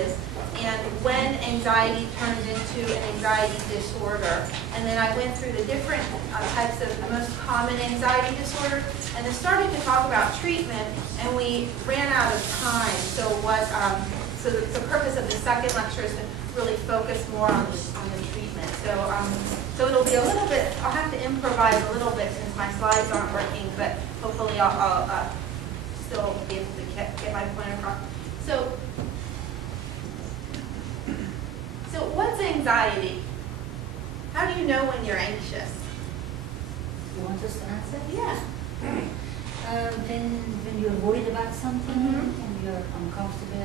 is and when anxiety turns into an anxiety disorder. And then I went through the different types of the most common anxiety disorder, and then started to talk about treatment, and we ran out of time. So so the purpose of the second lecture is to really focus more on the treatment. So it'll be a little bit, I'll have to improvise a little bit since my slides aren't working, but hopefully I'll still be able to get my point across. So what's anxiety? How do you know when you're anxious? You want us to answer? Yeah. When you're worried about something and you're uncomfortable,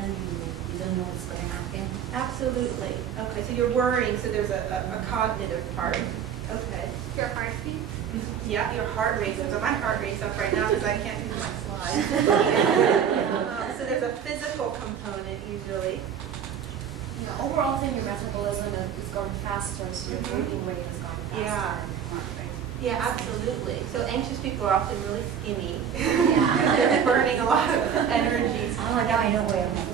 you don't know what's going to happen. Absolutely. Okay, so you're worrying, so there's a cognitive part. Okay. Your heart beat? Yeah, your heart rate goes up. My heart rate's up right now because I can't do my slides. So there's a physical component usually. Yeah, overall thing, your metabolism is going faster, so your breathing rate is going faster. Yeah. Yeah, absolutely. So anxious people are often really skinny. Yeah. They're burning a lot of energy. Oh, now I know where I'm at.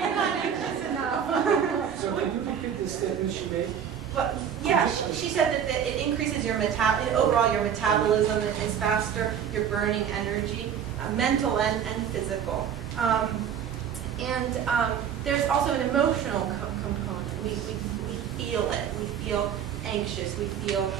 You're not anxious enough. So can you repeat the statement she made? But yeah, she said that it increases your overall your metabolism is faster. You're burning energy, mental and physical. There's also an emotional component. We feel it. We feel anxious. We feel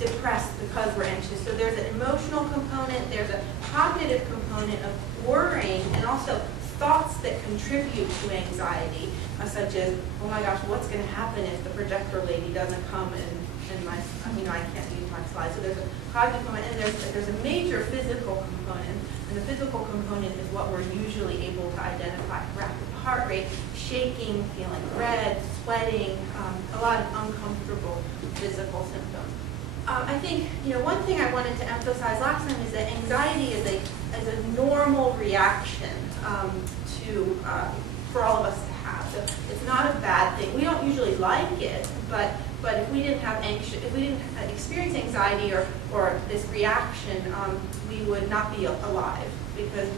depressed because we're anxious. So there's an emotional component. There's a cognitive component of worrying, and also thoughts that contribute to anxiety, such as, oh my gosh, what's going to happen if the projector lady doesn't come and my, I can't use my slides. So there's a cognitive component, and there's a major physical component, and the physical component is what we're usually able to identify: rapid heart rate, shaking, feeling red, sweating, a lot of uncomfortable physical symptoms. I think one thing I wanted to emphasize last time is that anxiety is a normal reaction for all of us to have. So it's not a bad thing. We don't usually like it, but if we didn't experience anxiety or this reaction, we would not be alive, because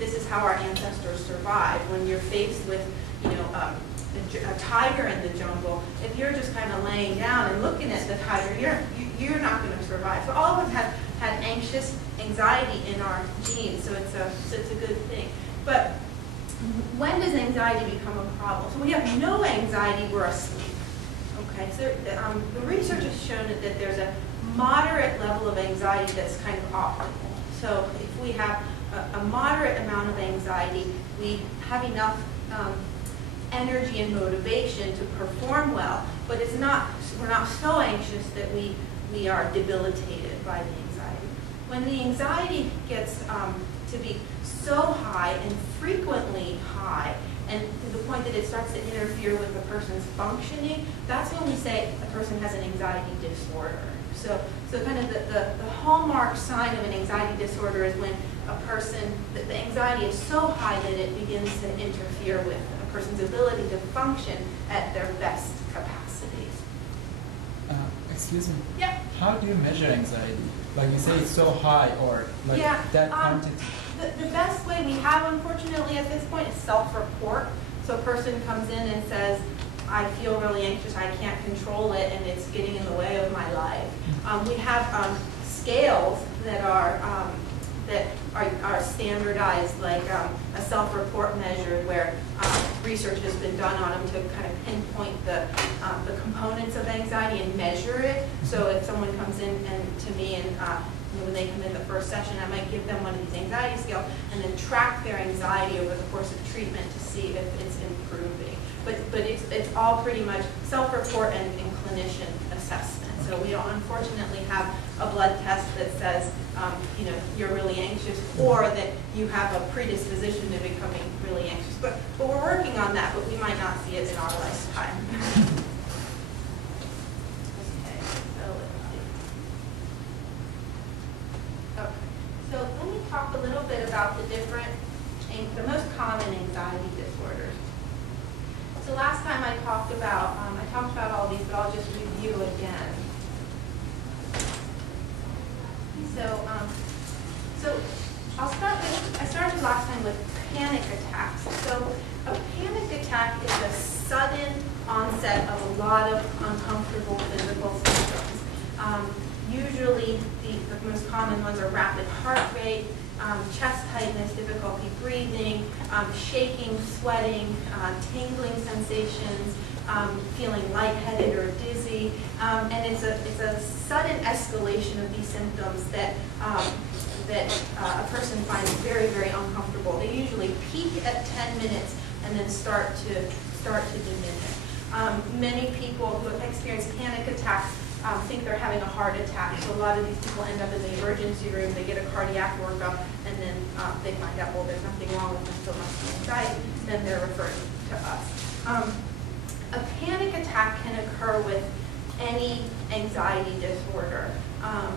this is how our ancestors survived. When you're faced with a tiger in the jungle, if you're just kind of laying down and looking at the tiger, you're not going to survive. So all of us have had anxiety in our genes, so it's a good thing. But when does anxiety become a problem? So we have no anxiety, we're asleep. Okay, so the research has shown that there's a moderate level of anxiety that's kind of optimal. So if we have a moderate amount of anxiety, we have enough energy and motivation to perform well, but we're not so anxious that we are debilitated by the anxiety. When the anxiety gets to be so high and frequently high, and to the point that it starts to interfere with the person's functioning, that's when we say a person has an anxiety disorder. So kind of the hallmark sign of an anxiety disorder is when the anxiety is so high that it begins to interfere with a person's ability to function at their best capacities. Excuse me? Yeah. How do you measure anxiety? Like you say it's so high, or like that quantity? The best way we have, unfortunately, at this point is self-report. So a person comes in and says, I feel really anxious, I can't control it, and it's getting in the way of my life. We have scales that are standardized, like a self-report measure, where research has been done on them to kind of pinpoint the components of anxiety and measure it. So if someone comes in to me and when they come in the first session, I might give them one of these anxiety scales and then track their anxiety over the course of treatment to see if it's improving. But it's all pretty much self-report and clinician assessment. So we don't unfortunately have a blood test that says you're really anxious, or that you have a predisposition to becoming really anxious. But we're working on that, but we might not see it in our lifetime. So let me talk a little bit about the most common anxiety disorders. So last time I talked about all these, but I'll just review again. So I started last time with panic attacks. So a panic attack is a sudden onset of a lot of uncomfortable physical symptoms. Usually the most common ones are rapid heart rate, chest tightness, difficulty breathing, shaking, sweating, tingling sensations, feeling lightheaded or dizzy, and it's a sudden escalation of these symptoms that a person finds very, very uncomfortable. They usually peak at 10 minutes and then start to diminish. Many people who experience panic attacks think they're having a heart attack. So a lot of these people end up in the emergency room, they get a cardiac workup, and then they find out, well, there's nothing wrong with them, still must be anxiety, then they're referred to us. A panic attack can occur with any anxiety disorder,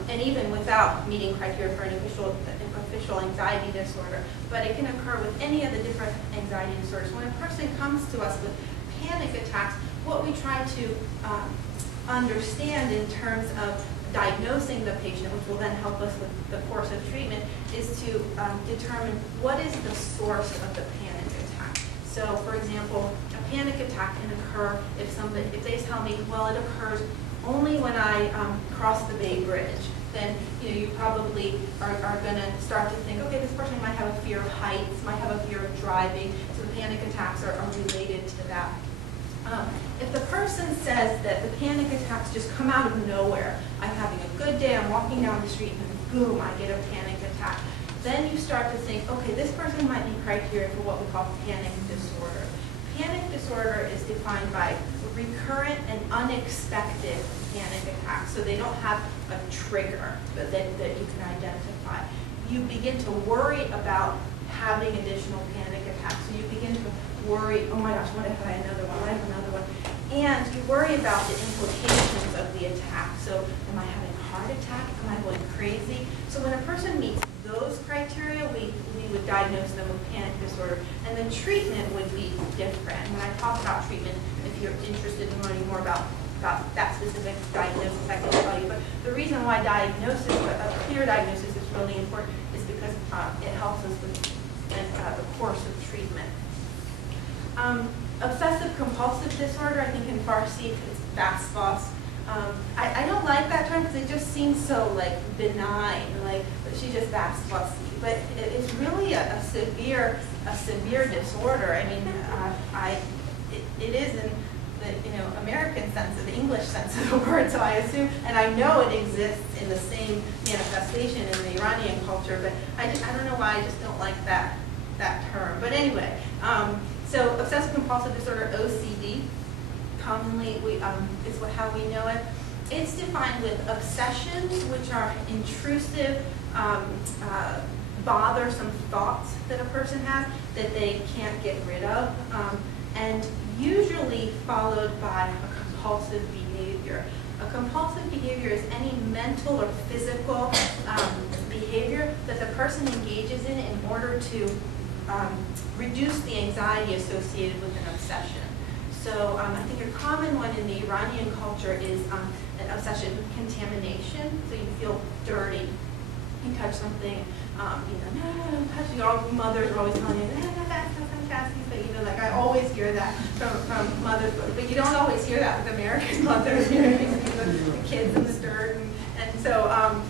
and even without meeting criteria for an official anxiety disorder, but it can occur with any of the different anxiety disorders. When a person comes to us with panic attacks, what we try to understand in terms of diagnosing the patient, which will then help us with the course of treatment, is to determine what is the source of the panic attack. So, for example, a panic attack can occur if they tell me, well, it occurs only when I cross the Bay Bridge. Then you probably are going to start to think, okay, this person might have a fear of heights, might have a fear of driving, so the panic attacks are related to that. If the person says that the panic attacks just come out of nowhere, I'm having a good day, I'm walking down the street, and boom, I get a panic attack, then you start to think, okay, this person might meet criteria for what we call panic disorder. Panic disorder is defined by recurrent and unexpected panic attacks. So they don't have a trigger that you can identify. You begin to worry about having additional panic attacks. So you begin to worry, oh my gosh, what if I have another one? What if I have another one? And you worry about the implications of the attack. So am I having a heart attack? Am I going crazy? So when a person meets those criteria, we would diagnose them with panic disorder. And the treatment would be different. When I talk about treatment, if you're interested in learning more about that specific diagnosis, I can tell you. But the reason why diagnosis, a clear diagnosis is really important is because it helps us with the course of treatment. Obsessive-Compulsive Disorder, I think in Farsi it's Vasvas. I don't like that term because it just seems so benign, but she just Vasvas. But it's really a severe disorder. I mean, it is in the American sense, the English sense of the word. So I assume, and I know it exists in the same manifestation in the Iranian culture, but I don't know why I just don't like that term. But anyway. So obsessive-compulsive disorder, OCD, commonly is how we know it. It's defined with obsessions, which are intrusive, bothersome thoughts that a person has that they can't get rid of, and usually followed by a compulsive behavior. A compulsive behavior is any mental or physical behavior that the person engages in order to reduce the anxiety associated with an obsession. So I think a common one in the Iranian culture is an obsession with contamination. So you feel dirty, you touch something, no, touching. All mothers are always telling you, that's fantastic. But I always hear that from mothers, but you don't always hear that with American mothers. The kids in the dirt, and so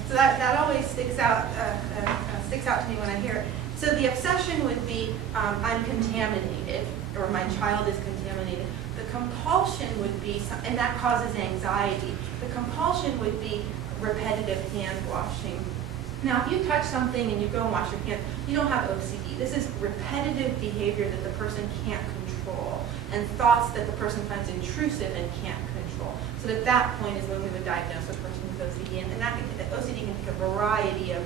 that always sticks out to me when I hear it. So the obsession would be, I'm contaminated, or my child is contaminated. The compulsion would be, and that causes anxiety. The compulsion would be repetitive hand washing. Now, if you touch something and you go and wash your hands, you don't have OCD. This is repetitive behavior that the person can't control, and thoughts that the person finds intrusive and can't control. So at that point is when we would diagnose a person with OCD, and that OCD can take a variety of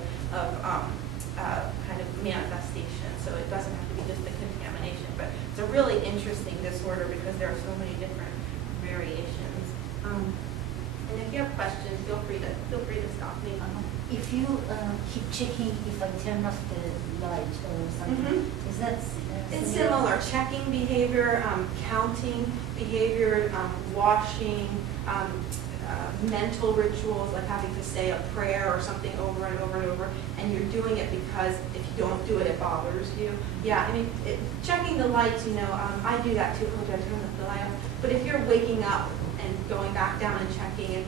kind of manifestations. So it doesn't have to be just the contamination, but it's a really interesting disorder because there are so many different variations. And if you have questions, feel free to stop me. If you keep checking if I turn off the light or something, is that It's similar. Checking behavior, counting behavior, washing, mental rituals, like having to say a prayer or something over and over and over, and you're doing it because if you don't do it, it bothers you. Yeah, I mean, checking the lights, you know, I do that too. Oh, do I turn the light off? But if you're waking up and going back down and checking,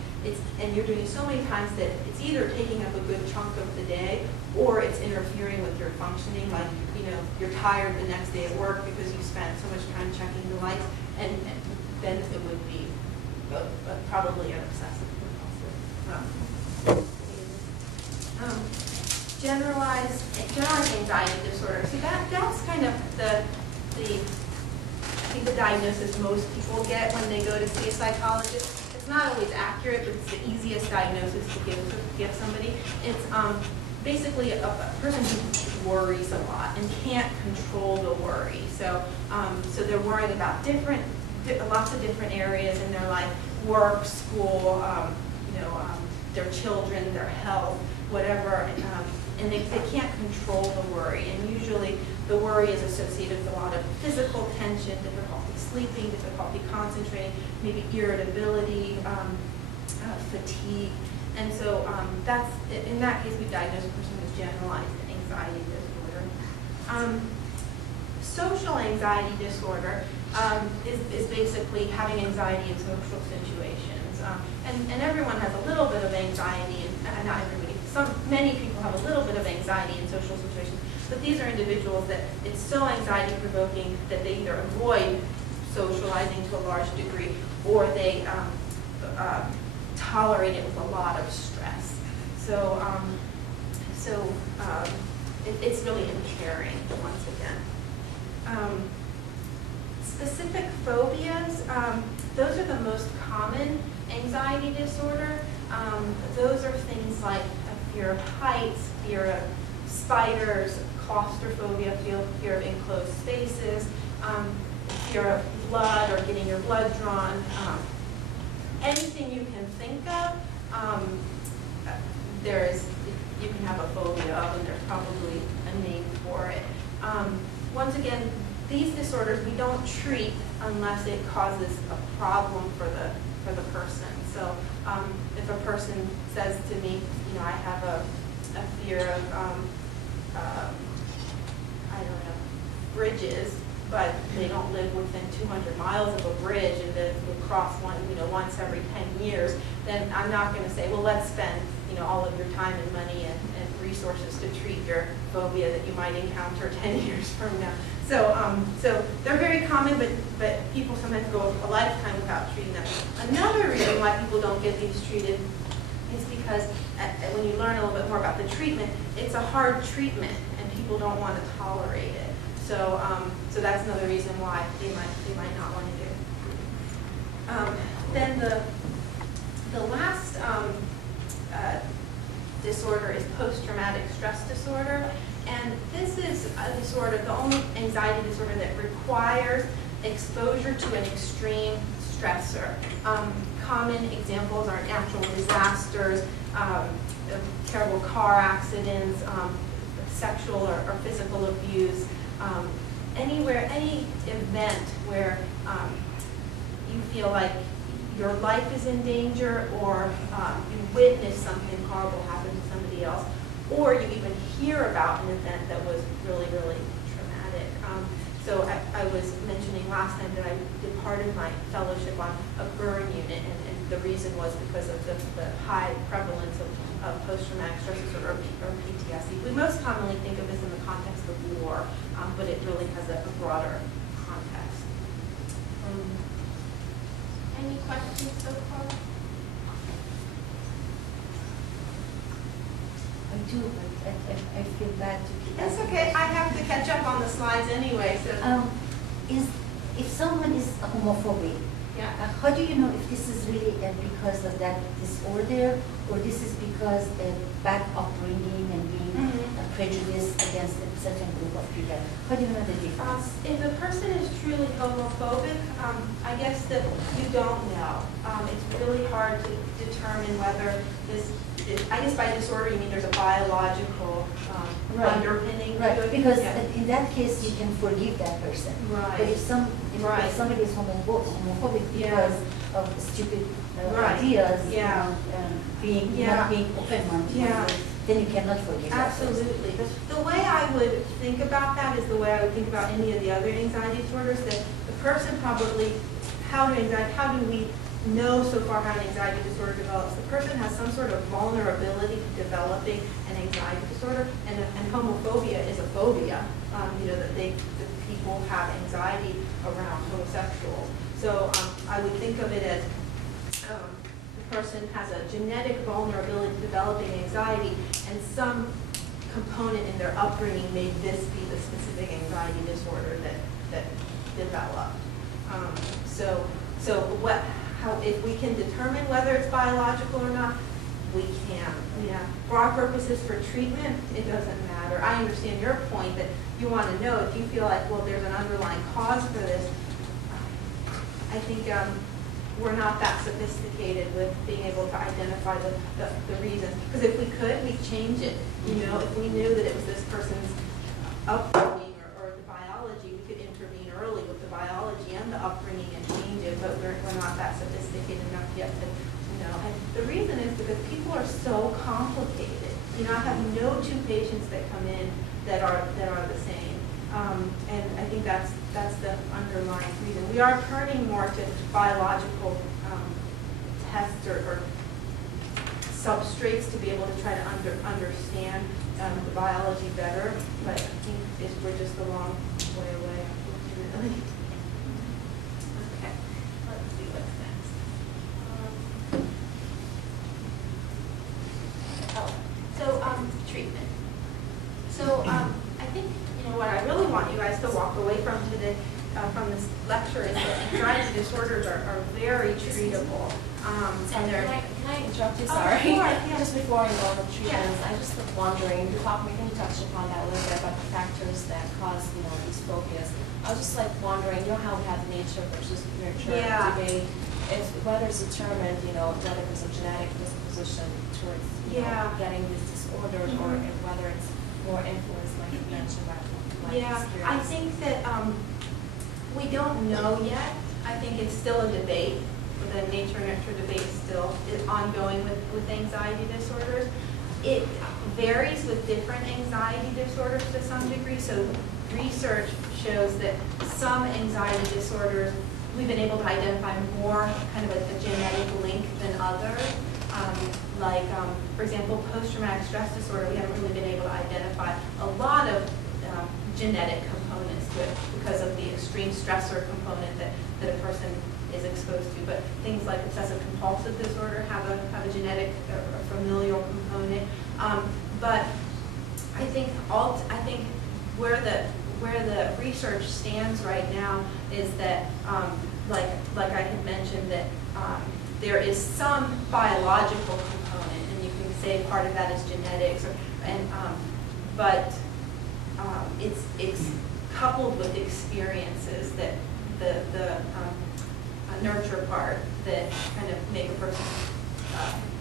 and you're doing it so many times that it's either taking up a good chunk of the day or it's interfering with your functioning, like, you know, you're tired the next day at work because you spent so much time checking the lights, and then it would be probably an obsessive-compulsive. Generalized anxiety disorder. So that's kind of the diagnosis most people get when they go to see a psychologist. It's not always accurate, but it's the easiest diagnosis to give somebody. It's basically a person who worries a lot and can't control the worry. So they're worrying about lots of different areas in their life: work, school, their children, their health, whatever, and they can't control the worry. And usually the worry is associated with a lot of physical tension, difficulty sleeping, difficulty concentrating, maybe irritability, fatigue. And so that's, in that case, we diagnose a person with generalized anxiety disorder. Social anxiety disorder is basically having anxiety in social situations. And everyone has a little bit of anxiety, and not everybody, many people have a little bit of anxiety in social situations, but these are individuals that it's so anxiety provoking that they either avoid socializing to a large degree, or they tolerate it with a lot of stress. So, it's really impairing once again. Specific phobias, those are the most common anxiety disorder. Those are things like a fear of heights, fear of spiders, claustrophobia, fear of enclosed spaces, fear of blood or getting your blood drawn. Anything you can think of, you can have a phobia of, and there's probably a name for it. Once again, these disorders we don't treat unless it causes a problem for the person. So if a person says to me, you know, I have a fear of, I don't know, bridges, but they don't live within 200 miles of a bridge and they cross one, you know, once every 10 years, then I'm not going to say, well, let's spend, you know, all of your time and money and resources to treat your phobia that you might encounter 10 years from now. So they're very common, but people sometimes go a lifetime without treating them. Another reason why people don't get these treated is because when you learn a little bit more about the treatment, it's a hard treatment and people don't want to tolerate it. So that's another reason why they might not want to do it. Then the last disorder is post-traumatic stress disorder, and this is a disorder, the only anxiety disorder that requires exposure to an extreme stressor. Common examples are natural disasters, terrible car accidents, sexual or physical abuse, any event where you feel like your life is in danger, or you witness something horrible happen to somebody else, or you even hear about an event that was really, really traumatic. So I was mentioning last time that I did part of my fellowship on a burn unit, and the reason was because of the high prevalence of post-traumatic stress disorder or PTSD. We most commonly think of this in the context of war, but it really has a broader context. Any questions so far? I do, but I feel bad to keep. That's okay. I have to catch up on the slides anyway. So, if someone is homophobic, yeah. How do you know if this is really because of that disorder, or this is because of bad upbringing and being prejudiced against a certain group of people? How do you know the difference? If a person is truly homophobic, I guess that you don't know. It's really hard to determine whether this I guess by disorder you mean there's a biological Right. underpinning to Right, it? because Yeah. in that case, you can forgive that person. Right. But if Right. if somebody is homophobic Yeah. because of stupid Right. ideas, Yeah. Yeah. not being open-minded, Yeah. then you cannot forgive that person. Absolutely. The way I would think about that is the way I would think about any of the other anxiety disorders, that the person probably, how do we know so far how an anxiety disorder develops? The person has some sort of vulnerability to developing an anxiety disorder, and homophobia is a phobia. That people have anxiety around homosexuals. So I would think of it as the person has a genetic vulnerability to developing anxiety, and some component in their upbringing made this be the specific anxiety disorder that developed. If we can determine whether it's biological or not, we can. Yeah. For our purposes for treatment, it doesn't matter. I understand your point that you want to know if you feel like, well, there's an underlying cause for this. I think we're not that sophisticated with being able to identify the reasons. Because if we could, we'd change it. If we knew that it was this person's upbringing or the biology, we could intervene early with the biology and the upbringing and change it. But we're not that sophisticated enough yet to know. And the reason is because people are so complicated. I have no two patients that come in that are the same. And I think that's the underlying reason. We are turning more to biological tests or substrates to be able to try to understand the biology better, but I think we're just a long way away, unfortunately. Okay, let's see what's next. Treatment. So I think what I really want you guys to walk away from today, from this lecture, is that anxiety disorders are very treatable. Sorry, And can I interrupt you? Oh, Sorry. sure, yeah. Just before I go on the treatments, Yeah. I just was wondering, we can touch upon that a little bit about the factors that cause, these phobias. I was just wondering, how we have nature versus nurture Yeah. debate, is whether it's determined, whether there's a genetic disposition towards, getting these disorders, or whether it's more influenced, like you mentioned, by Yeah, I experience. think that we don't know yet. I think it's still a debate. The nature-nurture debate is ongoing with anxiety disorders. It varies with different anxiety disorders to some degree. So research shows that some anxiety disorders, we've been able to identify more kind of a genetic link than others. For example, post-traumatic stress disorder, we haven't really been able to identify a lot of genetic components to it because of the extreme stressor component that a person is exposed to. But things like obsessive-compulsive disorder have a genetic or familial component. But I think where the research stands right now is that like I had mentioned, that there is some biological component, and you can say part of that is genetics, but it's coupled with experiences that the nurture part that kind of make a person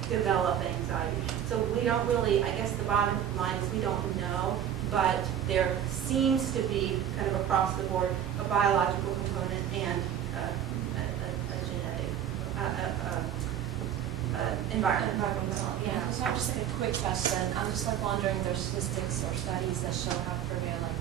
develop anxiety. So we don't really, I guess the bottom line is we don't know, but there seems to be kind of across the board a biological component and a genetic environmental. Yeah. So I'm just a quick question. I'm just wondering, there's statistics or studies that show how prevalent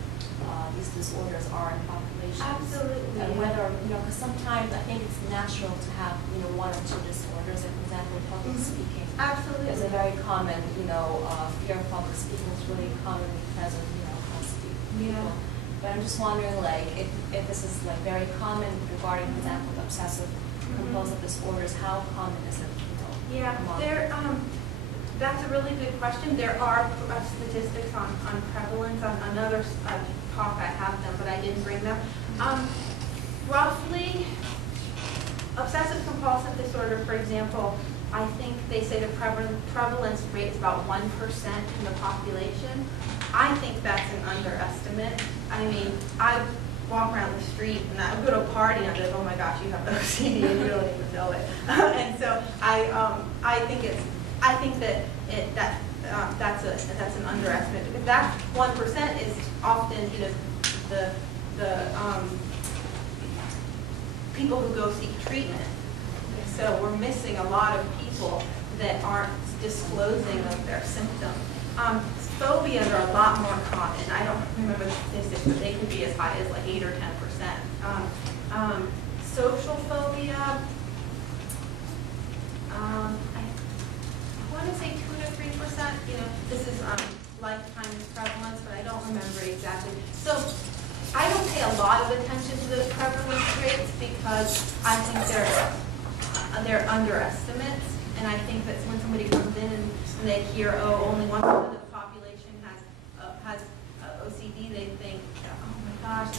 these disorders are in populations. Absolutely. And whether, because sometimes I think it's natural to have, one or two disorders. Like, for example, public speaking. Absolutely. There's a very common, fear of public speaking is really commonly present, amongst people. Yeah. But I'm just wondering, if this is very common regarding, for example, obsessive-compulsive disorders, how common is it? Yeah, that's a really good question. There are statistics on prevalence. On another talk I have them, but I didn't bring them. Roughly, obsessive-compulsive disorder, for example, I think they say the prevalence rate is about 1% in the population. I think that's an underestimate. I mean, I walk around the street and I go to a party and I'm like, oh my gosh, you have OCD and you don't even know it. And so I think I think that that's an underestimate, because that 1% is often, you know, the people who go seek treatment. So we're missing a lot of people that aren't disclosing of their symptoms. Phobias are a lot more common. I don't remember the statistics, but they can be as high as like 8 or 10%. Social phobia, I want to say 2 to 3%. You know, this is lifetime prevalence, but I don't remember exactly. So I don't pay a lot of attention to the prevalence rates because I think they're underestimates, and I think that when somebody comes in and they hear, oh, only 1% of the population has OCD, they think, oh my gosh,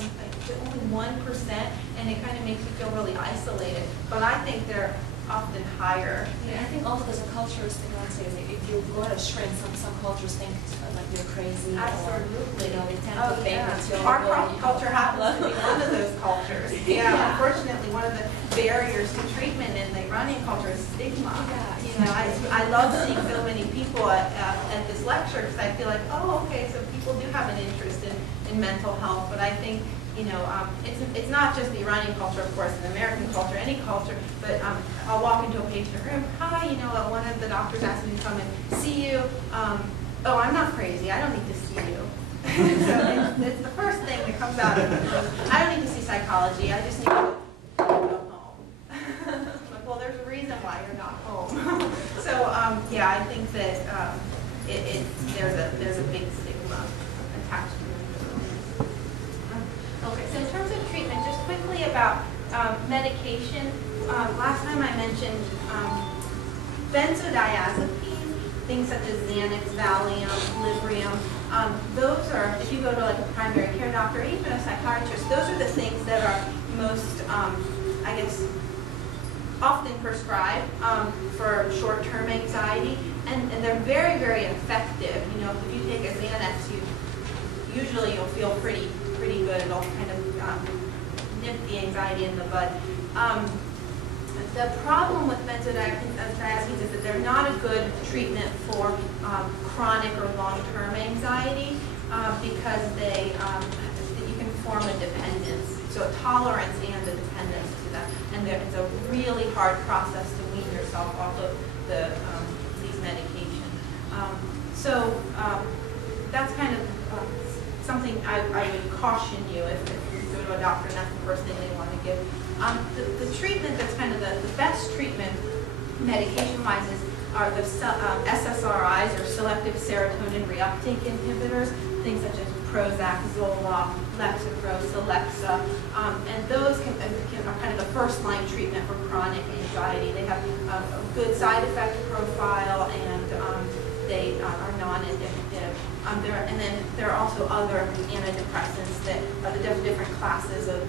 only 1%, and it kind of makes you feel really isolated. But I think they're often higher. Yeah, I think also there's a cultural stigmatization. If you go to shrink, some cultures think like you're crazy. Absolutely. Or, you know, they tend Oh, to think yeah. that you're Our culture happens to be one of those cultures. Yeah, Yeah. Unfortunately, one of the barriers to treatment in the Iranian culture is stigma. Yeah. You know, I love seeing so many people at this lecture because I feel like, oh, okay, so people do have an interest in mental health, but I think, you know, it's not just the Iranian culture, of course, an American culture, any culture, but I'll walk into a patient room, hi, you know, one of the doctors asked me to come and see you. Oh, I'm not crazy, I don't need to see you. So it's the first thing that comes out of it. I don't need to see psychology, I just need to go home. Like, well, there's a reason why you're not home. So, yeah, I think that there's a big stigma attached to it. Okay, so in terms of treatment, just quickly about medication. Last time I mentioned benzodiazepines, things such as Xanax, Valium, Librium. Those are, if you go to like a primary care doctor, or even a psychiatrist, those are the things that are most, I guess, often prescribed for short-term anxiety, and they're very, very effective. You know, if you take a Xanax, usually you'll feel pretty good. It'll kind of nip the anxiety in the bud. The problem with benzodiazepines is that they're not a good treatment for chronic or long-term anxiety because you can form a dependence, so a tolerance and a dependence to them, and it's a really hard process to wean yourself off of these medications. So that's kind of something I would caution you if you go to a doctor and that's the first thing they want to give. The treatment that's kind of the best treatment medication-wise are the SSRIs, or selective serotonin reuptake inhibitors, things such as Prozac, Zoloft, Lexapro, Celexa, and those are kind of the first-line treatment for chronic anxiety. They have a good side effect profile, and they are non-addictive. And then there are also other antidepressants that are the different classes of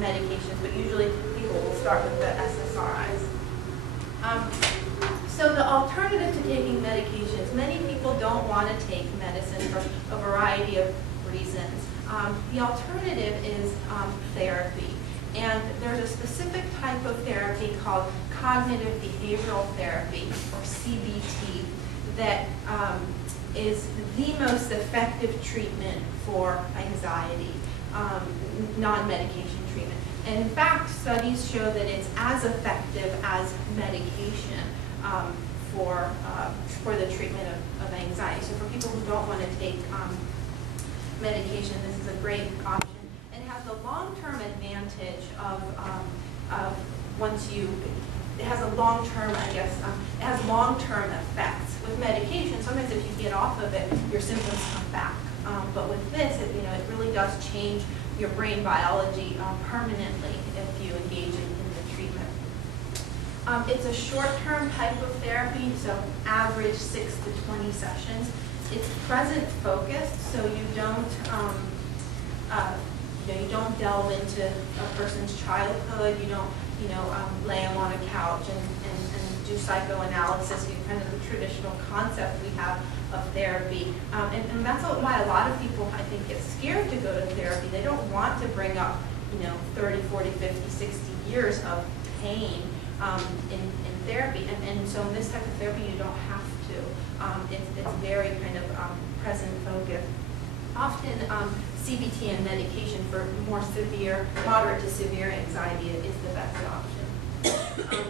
medications, but usually people will start with the SSRIs. So the alternative to taking medications, many people don't want to take medicine for a variety of reasons. The alternative is therapy. And there's a specific type of therapy called cognitive behavioral therapy, or CBT, that is the most effective treatment for anxiety, non-medication treatment. And in fact, studies show that it's as effective as medication for the treatment of anxiety. So for people who don't want to take medication, this is a great option. And it has the long-term advantage of it has a long-term, I guess, it has long-term effects. With medication, sometimes if you get off of it, your symptoms come back. But with this, it really does change your brain biology permanently if you engage in the treatment. It's a short-term type of therapy, so average 6 to 20 sessions. It's present-focused, so you don't delve into a person's childhood. You don't lay them on a couch and do psychoanalysis, kind of the traditional concept we have of therapy. And that's why a lot of people, I think, get scared to go to therapy. They don't want to bring up, 30, 40, 50, 60 years of pain in therapy. And so in this type of therapy, you don't have to. It's very kind of present focused. Often CBT and medication for more severe, moderate to severe anxiety is the best option.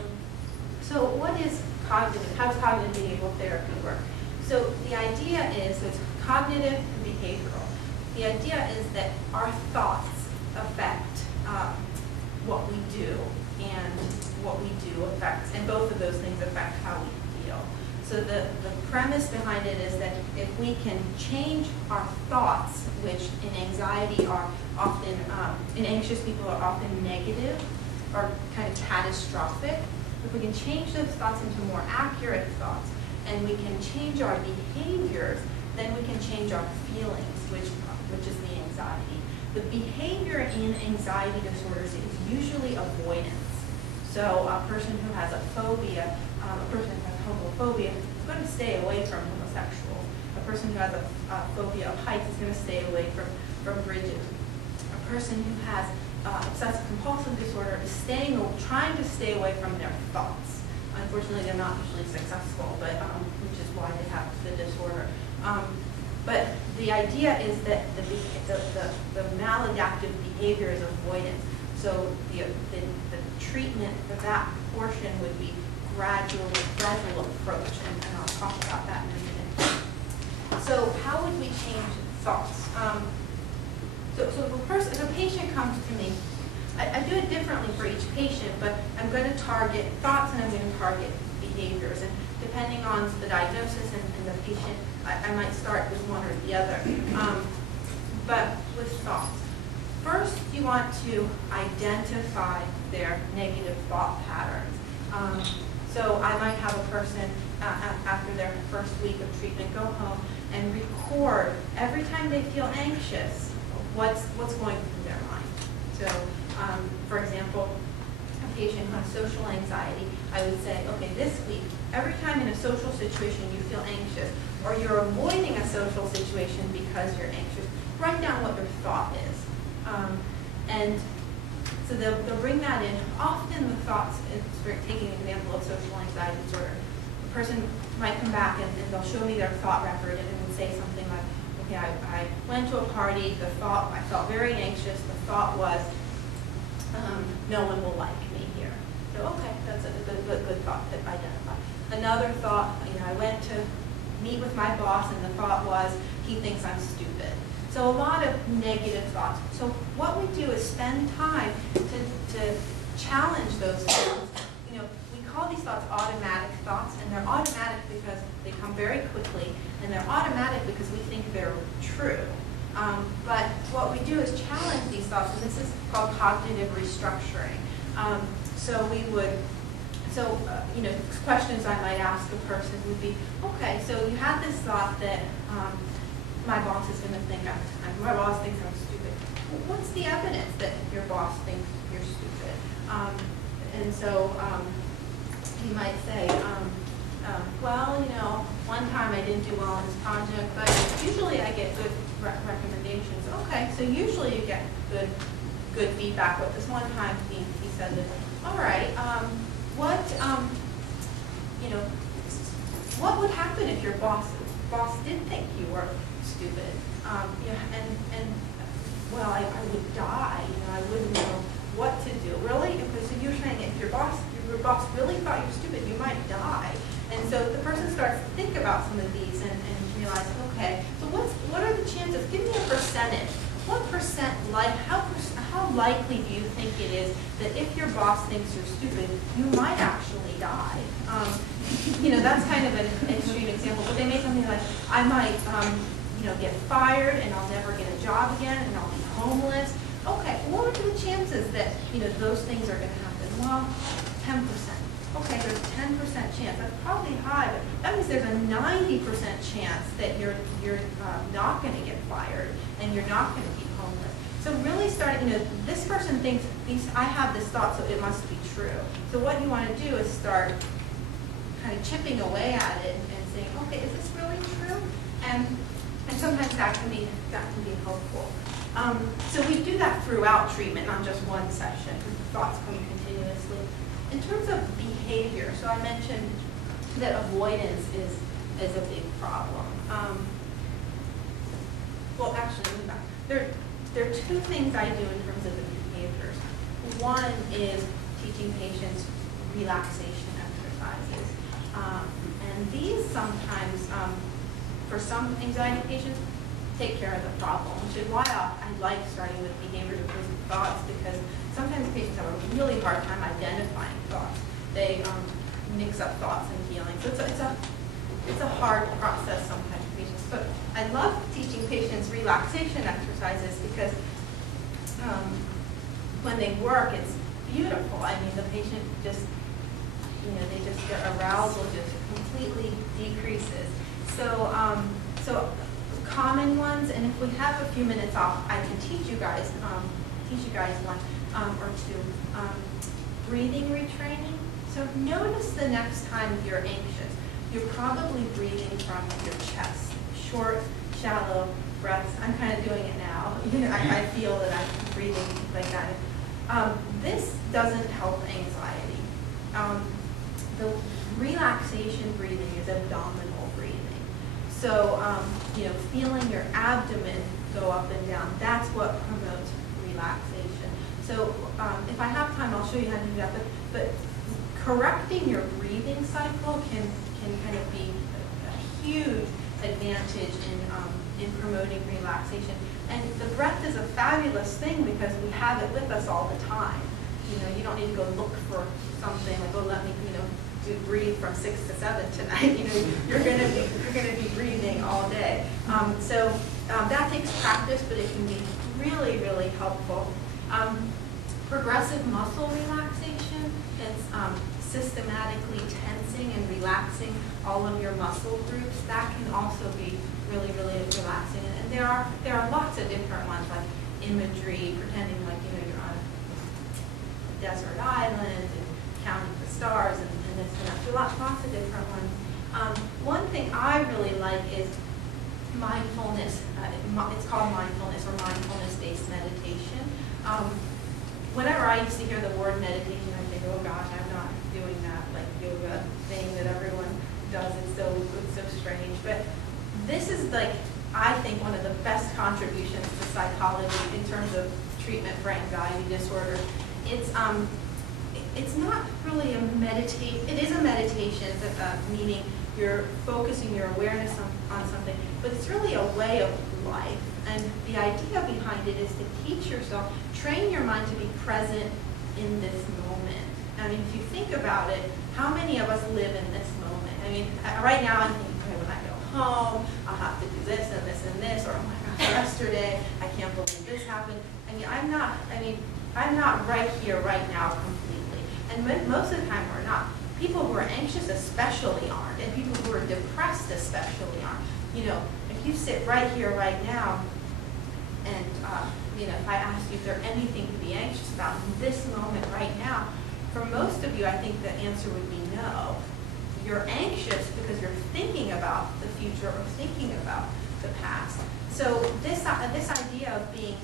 So what is cognitive? How does cognitive behavioral therapy work? So the idea is, so it's cognitive and behavioral. The idea is that our thoughts affect what we do, and what we do affects, and both of those things affect how we feel. So the premise behind it is that if we can change our thoughts, which in anxiety are often, in anxious people are often negative or kind of catastrophic, if we can change those thoughts into more accurate thoughts, and we can change our behaviors, then we can change our feelings, which is the anxiety. The behavior in anxiety disorders is usually avoidance. So a person who has a phobia, a person who has homophobia is going to stay away from homosexuals. A person who has a phobia of heights is going to stay away from bridges. A person who has obsessive-compulsive disorder is trying to stay away from their thoughts. Unfortunately, they're not usually successful, but which is why they have the disorder. But the idea is that the maladaptive behavior is avoidance. So the treatment for that portion would be gradual approach, and I'll talk about that in a minute. So how would we change thoughts? So if a patient comes to me, I do it differently for each patient, but I'm going to target thoughts and I'm going to target behaviors. And depending on the diagnosis and the patient, I might start with one or the other. But with thoughts, first you want to identify their negative thought patterns. So I might have a person after their first week of treatment go home and record every time they feel anxious what's going through their mind. So for example, a patient who has social anxiety, I would say, okay, this week, every time in a social situation you feel anxious, or you're avoiding a social situation because you're anxious, write down what your thought is. And so they'll bring that in. Often the thoughts, taking an example of social anxiety disorder, the person might come back and they'll show me their thought record and it would say something like, okay, I went to a party, I felt very anxious, the thought was, no one will like me here. So okay, that's a good thought to identify. Another thought, I went to meet with my boss and the thought was, he thinks I'm stupid. So a lot of negative thoughts. So what we do is spend time to challenge those thoughts. We call these thoughts automatic thoughts, and they're automatic because they come very quickly, and they're automatic because we think they're true. But what we do is challenge these thoughts, and this is called cognitive restructuring. Questions I might ask a person would be, okay, so you had this thought that my boss is going to think my boss thinks I'm stupid. Well, what's the evidence that your boss thinks you're stupid? And so he might say, well, one time I didn't do well on this project, but usually I get good recommendations. Okay, so usually you get good feedback. But this one time he said that, all right, what would happen if your boss did think you were stupid? Well, I would die. I wouldn't know what to do. Really? Because you're saying if your boss really thought you were stupid, you might die. And so the person starts to think about some of these and realize, okay, so what are the chances? Give me a percentage. What percent, how likely do you think it is that if your boss thinks you're stupid, you might actually die? That's kind of an extreme example, but they may something like, I might, get fired and I'll never get a job again and I'll be homeless. Okay, what are the chances that, those things are going to happen? Well, 10%. Okay, there's a 10% chance. That's probably high, but that means there's a 90% chance that you're not going to get fired and you're not going to be homeless. So really starting, this person thinks I have this thought, so it must be true. So what you want to do is start kind of chipping away at it and saying, okay, is this really true? And sometimes that can be helpful. So we do that throughout treatment, not just one session, because the thoughts come continuously. In terms of behavior, so I mentioned that avoidance is a big problem. Well, actually, let me back. There are two things I do in terms of the behaviors. One is teaching patients relaxation exercises. And these sometimes, for some anxiety patients, take care of the problem, which is why I like starting with behaviors opposed to thoughts, because sometimes patients have a really hard time identifying thoughts. They mix up thoughts and feelings. So it's a hard process sometimes for patients. But I love teaching patients relaxation exercises because when they work, it's beautiful. I mean, the patient just, their arousal just completely decreases. So, common ones, and if we have a few minutes off, I can teach you guys one or two. Breathing retraining. So notice the next time you're anxious, you're probably breathing from your chest. Short, shallow breaths. I'm kind of doing it now. I feel that I'm breathing like that. This doesn't help anxiety. The relaxation breathing is abdominal breathing. So, feeling your abdomen go up and down, that's what promotes relaxation. So, if I have time, I'll show you how to do that. But correcting your breathing cycle can kind of be a huge advantage in promoting relaxation. And the breath is a fabulous thing because we have it with us all the time. You don't need to go look for something like, oh, let me, to breathe from 6 to 7 tonight. You're going to be breathing all day. So that takes practice, but it can be really, really helpful. Progressive muscle relaxation. It's systematically tensing and relaxing all of your muscle groups. That can also be really, really relaxing. And there are lots of different ones, like imagery, pretending like you're on a desert island and counting the stars and this and that. There are lots of different ones. One thing I really like is mindfulness. It's called mindfulness or mindfulness-based meditation. Whenever I used to hear the word meditation, I think, oh gosh, I'm not doing that like yoga thing that everyone does. It's so strange. But this is I think one of the best contributions to psychology in terms of treatment for anxiety disorder. It's not really a meditation. It is a meditation, meaning you're focusing your awareness on something, but it's really a way of life. And the idea behind it is to teach yourself, train your mind to be present in this moment. I mean, if you think about it, how many of us live in this moment? I mean, right now I'm thinking, okay, when I go home, I'll have to do this and this and this, or oh my gosh, yesterday, I can't believe this happened. I'm not right here, right now completely. And most of the time we're not. People who are anxious especially aren't, and people who are depressed especially aren't. If you sit right here, right now, and if I asked you if there's anything to be anxious about in this moment right now, for most of you, I think the answer would be no. You're anxious because you're thinking about the future or thinking about the past. So this idea of being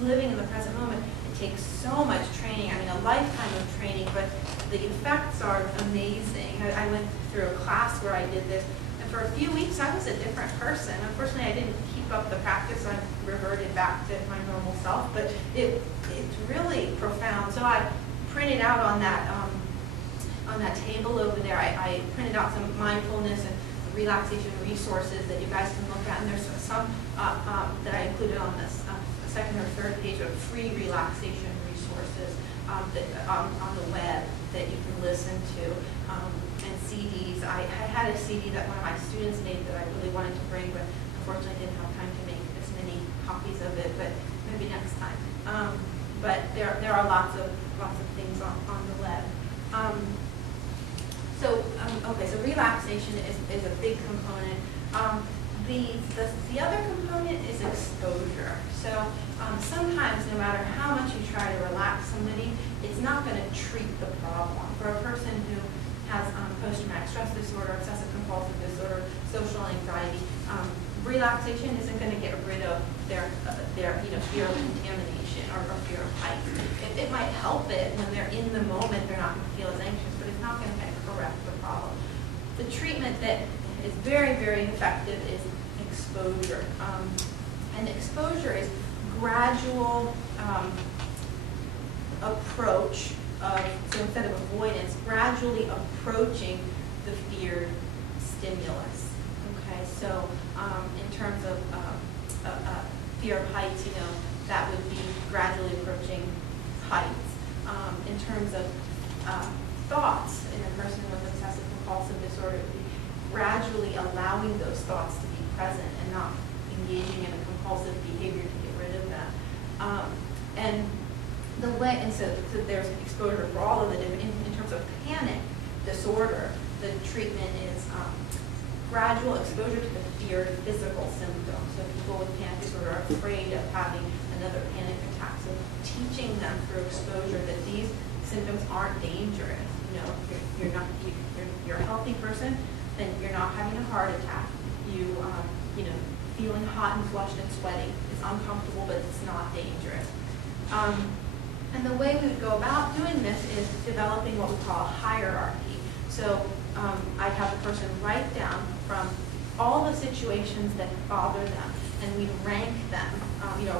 living in the present moment, it takes so much training. I mean, a lifetime of training, but the effects are amazing. I went through a class where I did this, and for a few weeks I was a different person. Unfortunately, I didn't keep up the practice. I reverted back to my normal self, but it's really profound. So I printed out on that table over there. I printed out some mindfulness and relaxation resources that you guys can look at, and there's some that I included on this second or third page of free relaxation resources on the web that you can listen to, and CDs. I had a CD that one of my students made that I really wanted to bring, but unfortunately I didn't have time to make as many copies of it, but maybe next time. But there are lots of things on the web. So relaxation is a big component. The other component is exposure. So sometimes, no matter how much you try to relax somebody, it's not going to treat the problem. For a person who has post-traumatic stress disorder, obsessive-compulsive disorder, social anxiety, relaxation isn't going to get rid of their fear of contamination or fear of heights. It might help it when they're in the moment, they're not going to feel as anxious, but it's not going to correct the problem. The treatment that is very, very effective is exposure. And exposure is gradual approach of, so instead of avoidance, gradually approaching the feared stimulus. Okay, so in terms of fear of heights, that would be gradually approaching heights. In terms of thoughts, in a person with obsessive-compulsive disorder, it would be gradually allowing those thoughts to be present and not engaging in a compulsive behavior to get rid of them. So there's exposure for all of the different, in terms of panic disorder, the treatment is gradual exposure to the feared physical symptoms. So people with panic disorder are afraid of having another panic attack. So teaching them through exposure that these symptoms aren't dangerous. You're a healthy person, then you're not having a heart attack. Feeling hot and flushed and sweating is uncomfortable, but it's not dangerous. And the way we would go about doing this is developing what we call a hierarchy. So I'd have the person write down from all the situations that bother them, and we'd rank them,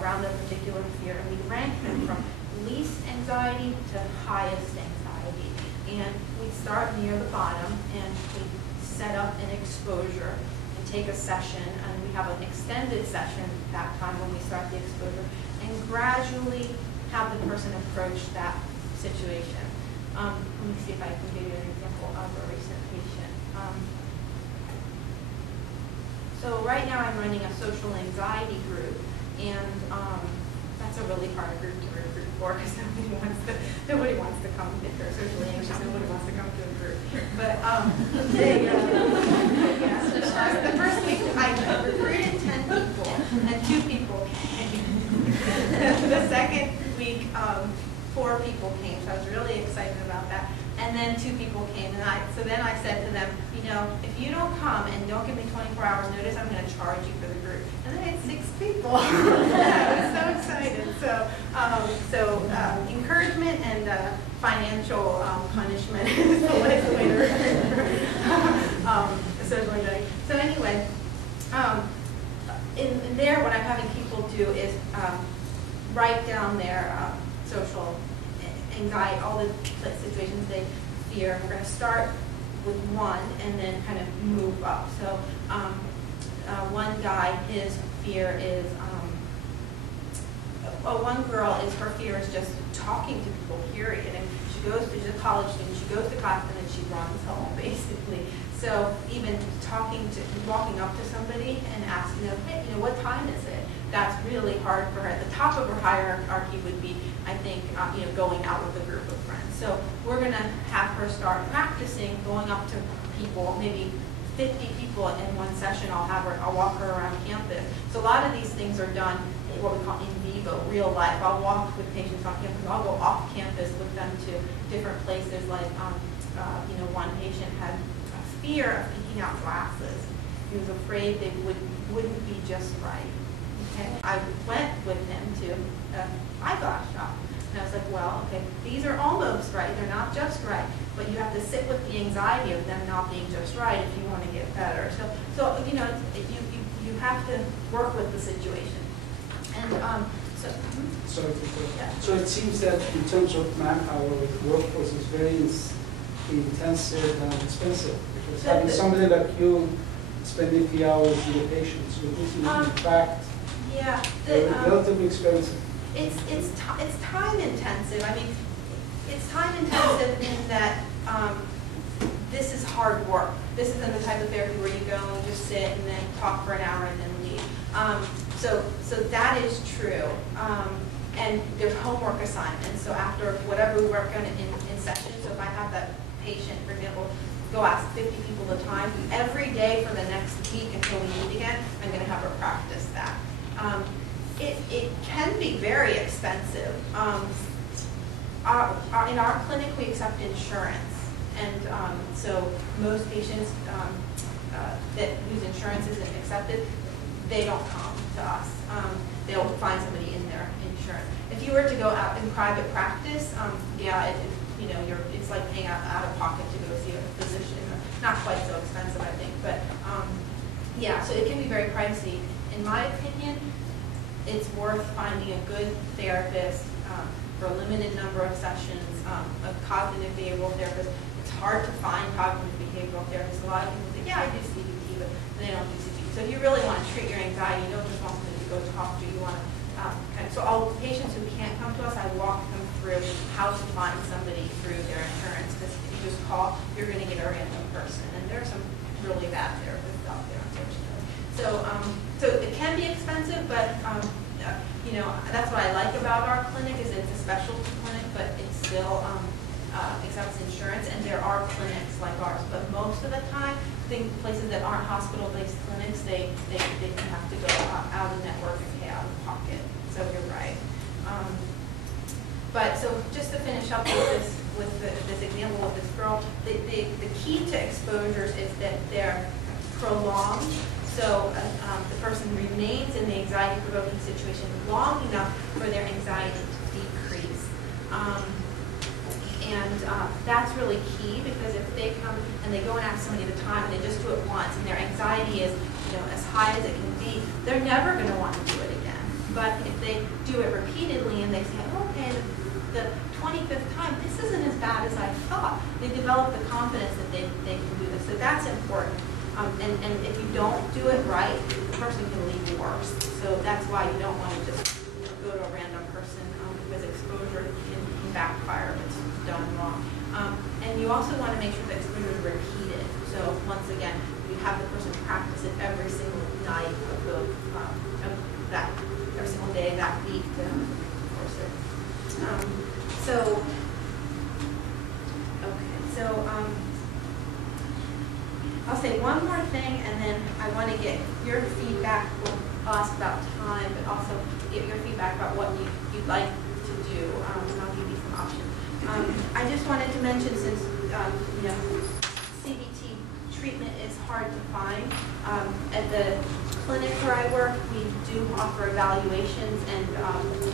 around a particular fear, and we'd rank them from least anxiety to highest anxiety. And we'd start near the bottom, and we'd set up an exposure and take a session, and we have an extended session that time when we start the exposure, and gradually have the person approach that situation. Let me see if I can give you an example of a recent patient. So right now I'm running a social anxiety group, and that's a really hard group to recruit for because nobody wants to come if they're socially anxious. Nobody wants to come to a group. But the first week I recruited 10 people, and 2 people came. The second week, 4 people came, so I was really excited about that. And then 2 people came, and so then I said to them, if you don't come and don't give me 24 hours notice, I'm going to charge you for the group. And then I had 6 people. I was so excited. So encouragement and financial punishment is the way to social anxiety. So anyway, in there, what I'm having people do is write down their social anxiety, all the situations they fear. We're going to start with one and then kind of move up. So one guy, his fear is, one girl, her fear is just talking to people, period. And she's a college student, she goes to class and then she runs home, basically. So even walking up to somebody and asking them, hey, what time is it? That's really hard for her. At the top of her hierarchy would be, I think, going out with a group of friends. So we're going to have her start practicing going up to people, maybe 50 people in one session. I'll walk her around campus. So a lot of these things are done in what we call in vivo, real life. I'll walk with patients on campus. I'll go off campus with them to different places. Like, one patient had a fear of picking out glasses. He was afraid they wouldn't be just right. Okay. I went with him to an eyeglass shop. And I was like, well, okay, these are almost right. They're not just right. But you have to sit with the anxiety of them not being just right if you want to get better. So you have to work with the situation. And so it seems that in terms of manpower, the workforce is very intensive and expensive. Because having somebody like you spending 3 hours with a patient, so this is in fact relatively expensive. It's time intensive. I mean, it's time intensive in that this is hard work. This isn't the type of therapy where you go and just sit and then talk for an hour and then leave. So that is true. And there's homework assignments. So after whatever we work on in session, so if I have that patient, for example, go ask 50 people at a time, every day for the next week until we meet again, I'm going to have her practice that. It can be very expensive. In our clinic, we accept insurance, and so most patients whose insurance isn't accepted, they don't come to us. They'll find somebody in their insurance. If you were to go out in private practice, yeah, it's like paying out of pocket to go see a physician. Not quite so expensive, I think, but yeah, so it can be very pricey. In my opinion, it's worth finding a good therapist for a limited number of sessions, a cognitive behavioral therapist. It's hard to find cognitive behavioral therapists. A lot of people say, yeah, I do CBT, but they don't do CBT. So if you really want to treat your anxiety, you don't just want somebody to go talk to. You want to so all patients who can't come to us, I walk them through how to find somebody through their insurance. Because if you just call, you're going to get a random person, and there are some really bad therapists out there, unfortunately. So it can be expensive, but that's what I like about our clinic is it's a specialty clinic, but it still accepts insurance, and there are clinics like ours. But most of the time, I think places that aren't hospital-based clinics, they have to go out of network and pay out of pocket. So you're right. But so just to finish up with this example of this girl, the key to exposures is that they're prolonged. So the person remains in the anxiety-provoking situation long enough for their anxiety to decrease. That's really key, because if they come and they go and ask somebody at a time and they just do it once and their anxiety is as high as it can be, they're never going to want to do it again. But if they do it repeatedly and they say, okay, the 25th time, this isn't as bad as I thought, they develop the confidence that they can do this. So that's important. And if you don't do it right, the person can leave worse. So that's why you don't want to just go to a random person, because exposure can backfire if it's done wrong. And you also want to make sure that exposure is repeated. So once again, you have the person practice it every single night of that, every single day that week to enforce it. I'll say one more thing, and then I want to get your feedback. We'll ask about time, but also get your feedback about what you'd like to do, and I'll give you some options. I just wanted to mention, since CBT treatment is hard to find, at the clinic where I work, we do offer evaluations, and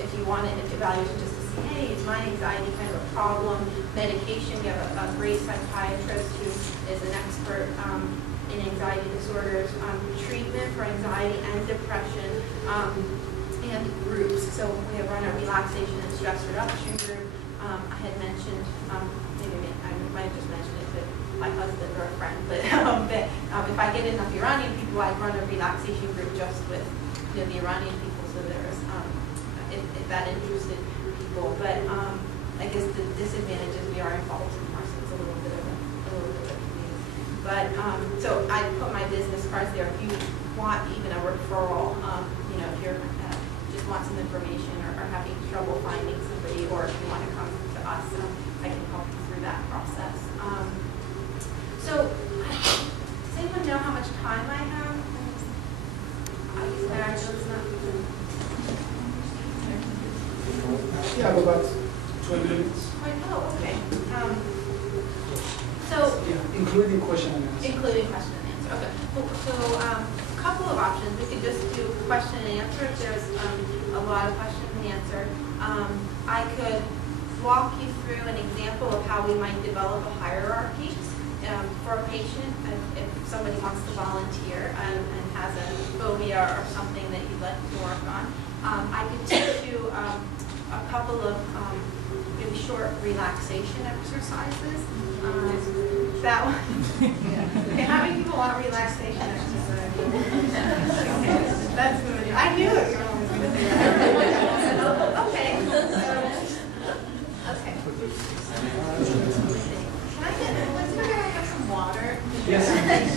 if you want an evaluation just to see, hey, is my anxiety kind of a problem? Medication, we have a great psychiatrist who is an expert in anxiety disorders, treatment for anxiety and depression, and groups. So we have run a relaxation and stress reduction group. I had mentioned, maybe I might have just mentioned it to my husband or a friend, but if I get enough Iranian people, I run a relaxation group just with the Iranian people, so there's, if that interested people. But I guess the disadvantage is we are in Baltimore, so it's a little bit of a commute. But so I put my business cards there. If you want even a referral, if you're just want some information or having trouble finding somebody, or if you want to come to us, I can help you through that process. So does anyone know how much time I have? Yeah, about 20 minutes. Oh, okay. Including question and answer. Including question and answer. Okay. So a couple of options. We could just do question and answer if there's a lot of question and answer. I could walk you through an example of how we might develop a hierarchy for a patient if somebody wants to volunteer and has a phobia or something that you'd like to work on. I could teach you a couple of really short relaxation exercises. That one. Okay, how many people want relaxation exercise? That's good. I knew it. Okay. Okay. Can I get? Let's figure out get some water. Yes. Thank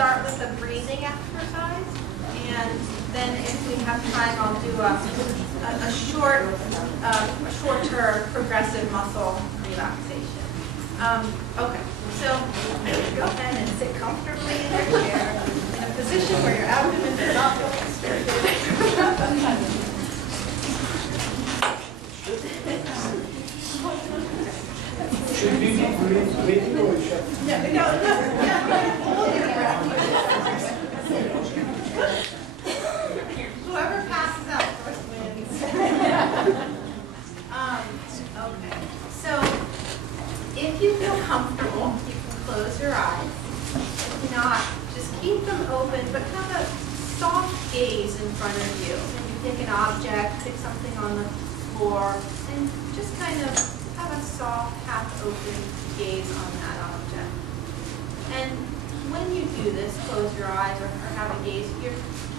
start with a breathing exercise, and then if we have time, I'll do a short-term progressive muscle relaxation. Okay, so go ahead and sit comfortably in your chair in a position where your abdomen is not going straight. Should we be breathing or shut? No. Hold your breath. Whoever passes out first wins. Okay. So, if you feel comfortable, you can close your eyes. If not, just keep them open, but have a soft gaze in front of you. Maybe pick an object, pick something on the floor, and just kind of have a soft, half-open gaze on that object. And when you do this, close your eyes or have a gaze,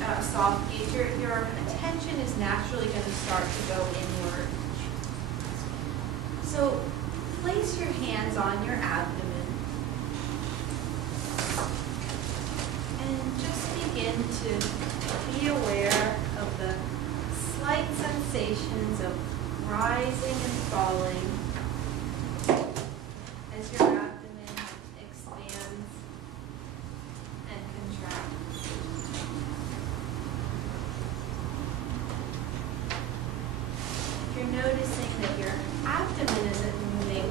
a soft gaze, your attention is naturally going to start to go inward. So place your hands on your abdomen and just begin to be aware of the slight sensations of rising and falling as your abdomen expands and contracts. If you're noticing that your abdomen isn't moving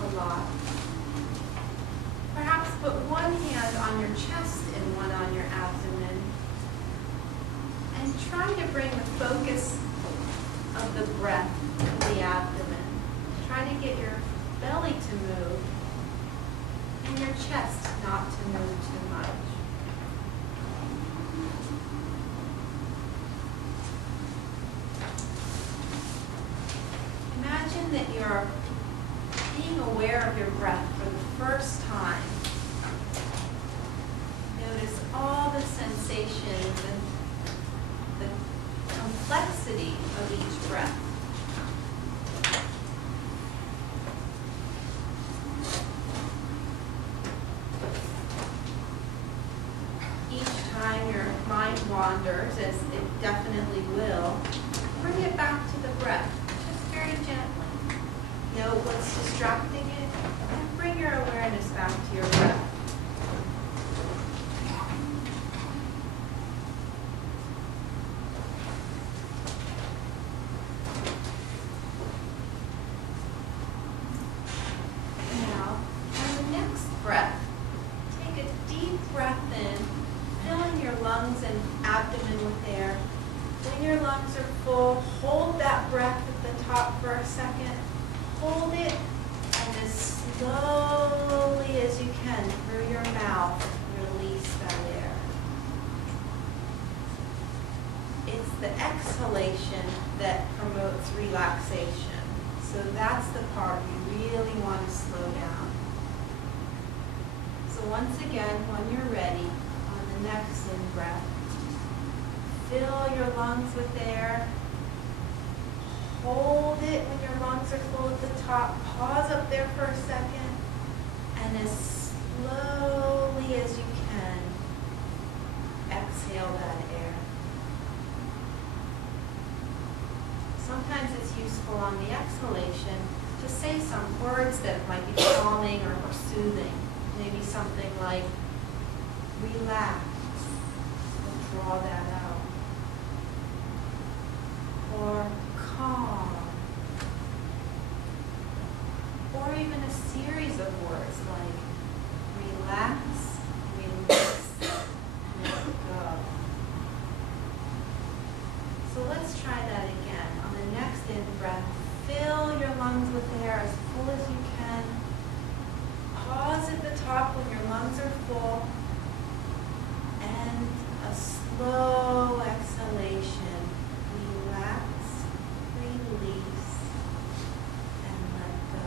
a lot, perhaps put one hand on your chest and one on your abdomen, and try to bring the focus of the breath to the abdomen. Try to get your belly to move and your chest not to move too much. Imagine that you're being aware of your breath for the first time. Notice all the sensations and the complexity of each breath. Each time your mind wanders, as it definitely will, bring it back to the breath, just very gently. Note what's distracting it, and bring your awareness back to your breath. Now, on the next breath, take a deep breath in, filling your lungs and abdomen with air. When your lungs are full, hold that breath at the top for a second. Hold it, and as slowly as you can through your mouth, release that air. It's the exhalation that promotes relaxation. So that's the part you really want to slow down. So once again, when you're ready, on the next in-breath, fill your lungs with air. Hold it when your lungs are full at the top. Pause up there for a second. And as slowly as you can, exhale that air. Sometimes it's useful on the exhalation to say some words that might be calming or soothing. Maybe something like, relax. We'll draw that out. Or calm, or even a series of words like relax, release, let go. So let's try that again. On the next in-breath, fill your lungs with air as full as you can. Pause at the top when your lungs are full, and a slow exhalation. Relax, release, and let go.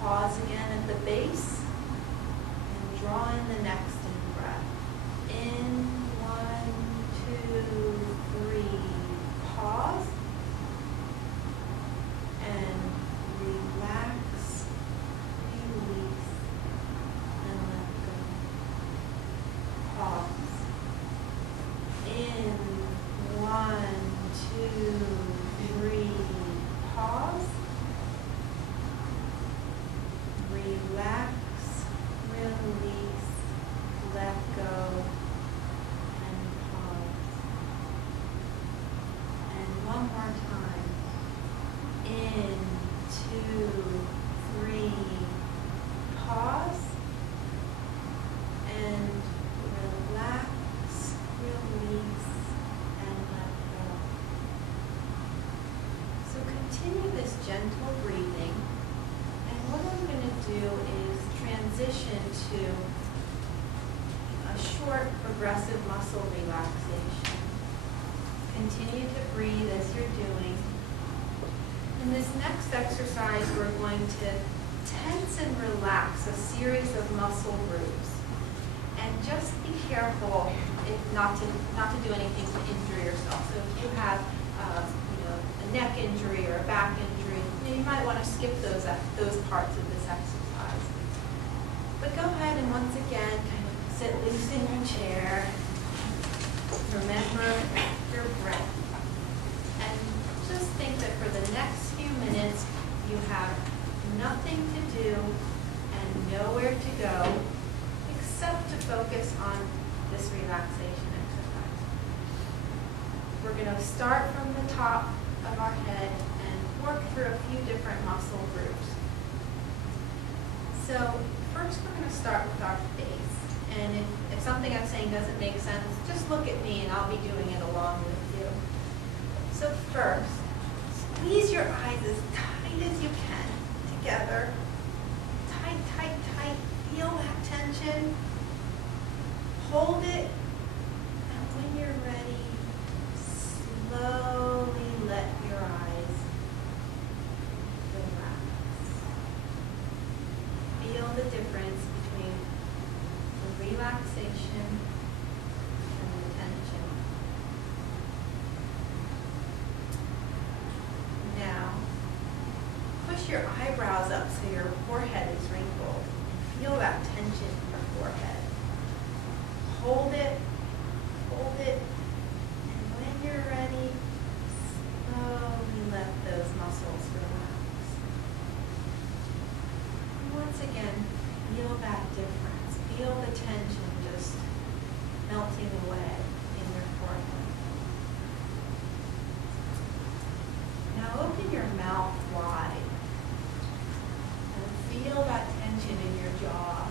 Pause again at the base. into a short progressive muscle relaxation. Continue to breathe as you're doing. In this next exercise, we're going to tense and relax a series of muscle groups. And just be careful not to do anything to injure yourself. So if you have a neck injury or a back injury, you might want to skip those parts of this exercise. But go ahead and once again, kind of sit loose in your chair. Remember your breath. And just think that for the next few minutes, you have nothing to do and nowhere to go except to focus on this relaxation exercise. We're going to start from the top of our head and work through a few different muscle groups. So first we're going to start with our face. And if something I'm saying doesn't make sense, just look at me and I'll be doing it along with you. So first, squeeze your eyes as tight as you can together. Tight, tight, tight. Feel that tension. Hold it. And when you're ready, slowly let your eyes relax. Feel the difference between the relaxation and the tension. Now, push your eyebrows up so your forehead is wrinkled. Feel that tension in your forehead. Hold it, and when you're ready, slowly let those muscles relax. And once again, feel that difference. Feel the tension just melting away in your forehead. Now open your mouth wide and feel that tension in your jaw.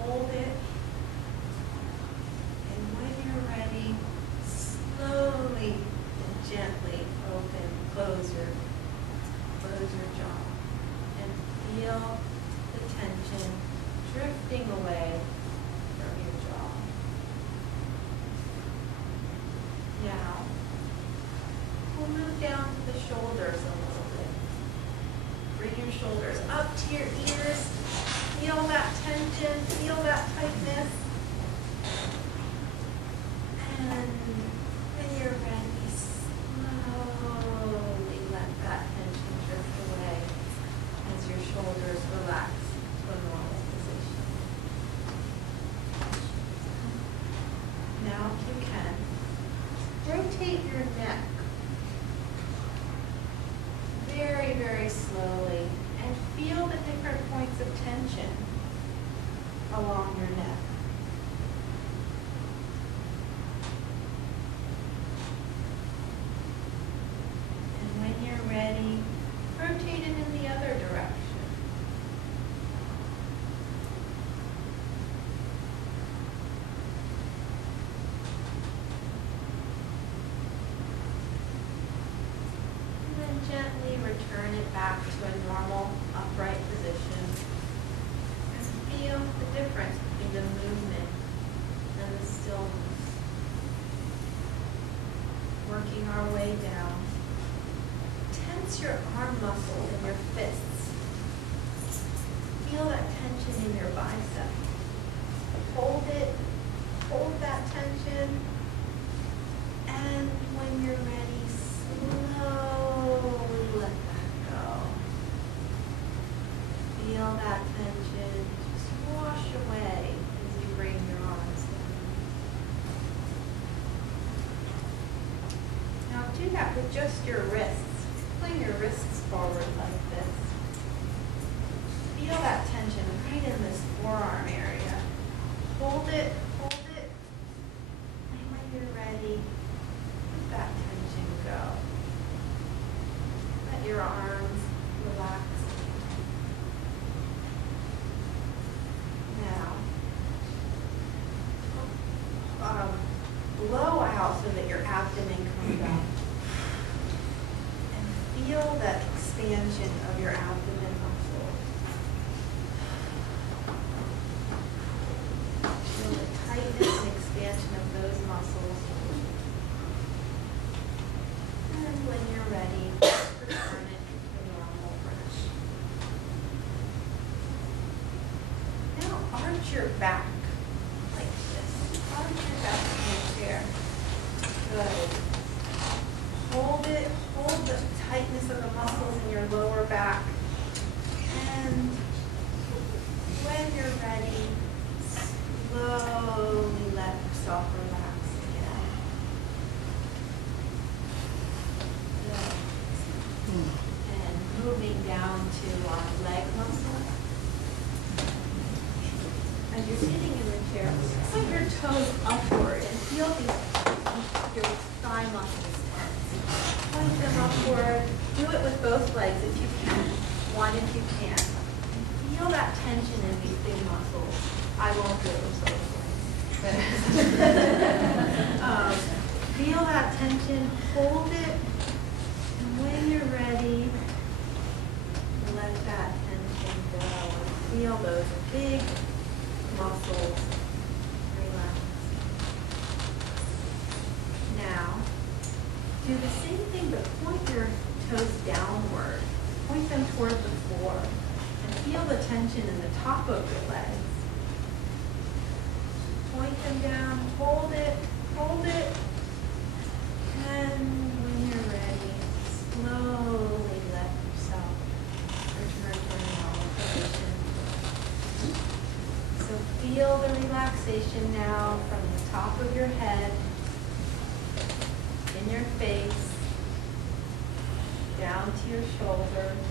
Hold it. And when you're ready, slowly and gently close your jaw. And feel the tension drifting away from your jaw. Now, we'll move down to the shoulders a little bit. Bring your shoulders up to your ears. Feel that tension, feel that tightness. And when you're ready, slowly let that tension drift away as your shoulders relax to a normal position. Now, if you can, rotate your neck very, very slowly and feel the different points of tension along your neck. And when you're ready, rotate it in the other direction. And then gently return it back to a normal upright position. And feel the difference between the movement and the stillness. Working our way down. Tense your arm muscles in your fists. Feel that tension in your bicep. Hold it, hold that tension, and when you're ready, slowly let that go. Feel that tension just wash away as you bring your arms down. Now do that with just your wrists. Bring your wrists forward like this. Feel that tension right in this forearm area. Hold it, and when you're ready, let that tension go. Let your arms relax. Now, blow out so that your abdomen comes up. And feel that expansion of your abdomen muscle. arch your back like this. Arch your back in your chair. Good. Hold it, hold the tightness of the muscles in your lower back. And when you're ready, slowly let yourself relax again. Good. And moving down to leg muscles. As you're sitting in the chair, put your toes upward and feel your thigh muscles tense. Point them upward. Do it with both legs if you can. One if you can. And feel that tension in these big muscles. I won't do it, so feel that tension. Hold it. And when you're ready, let that tension go. Feel those big muscles relax. Now, do the same thing, but point your toes downward. Point them toward the floor. And feel the tension in the top of your legs. Point them down, hold it, and when you're ready, slowly let yourself return to a normal position. So feel the relaxation now from the top of your head, in your face, down to your shoulders.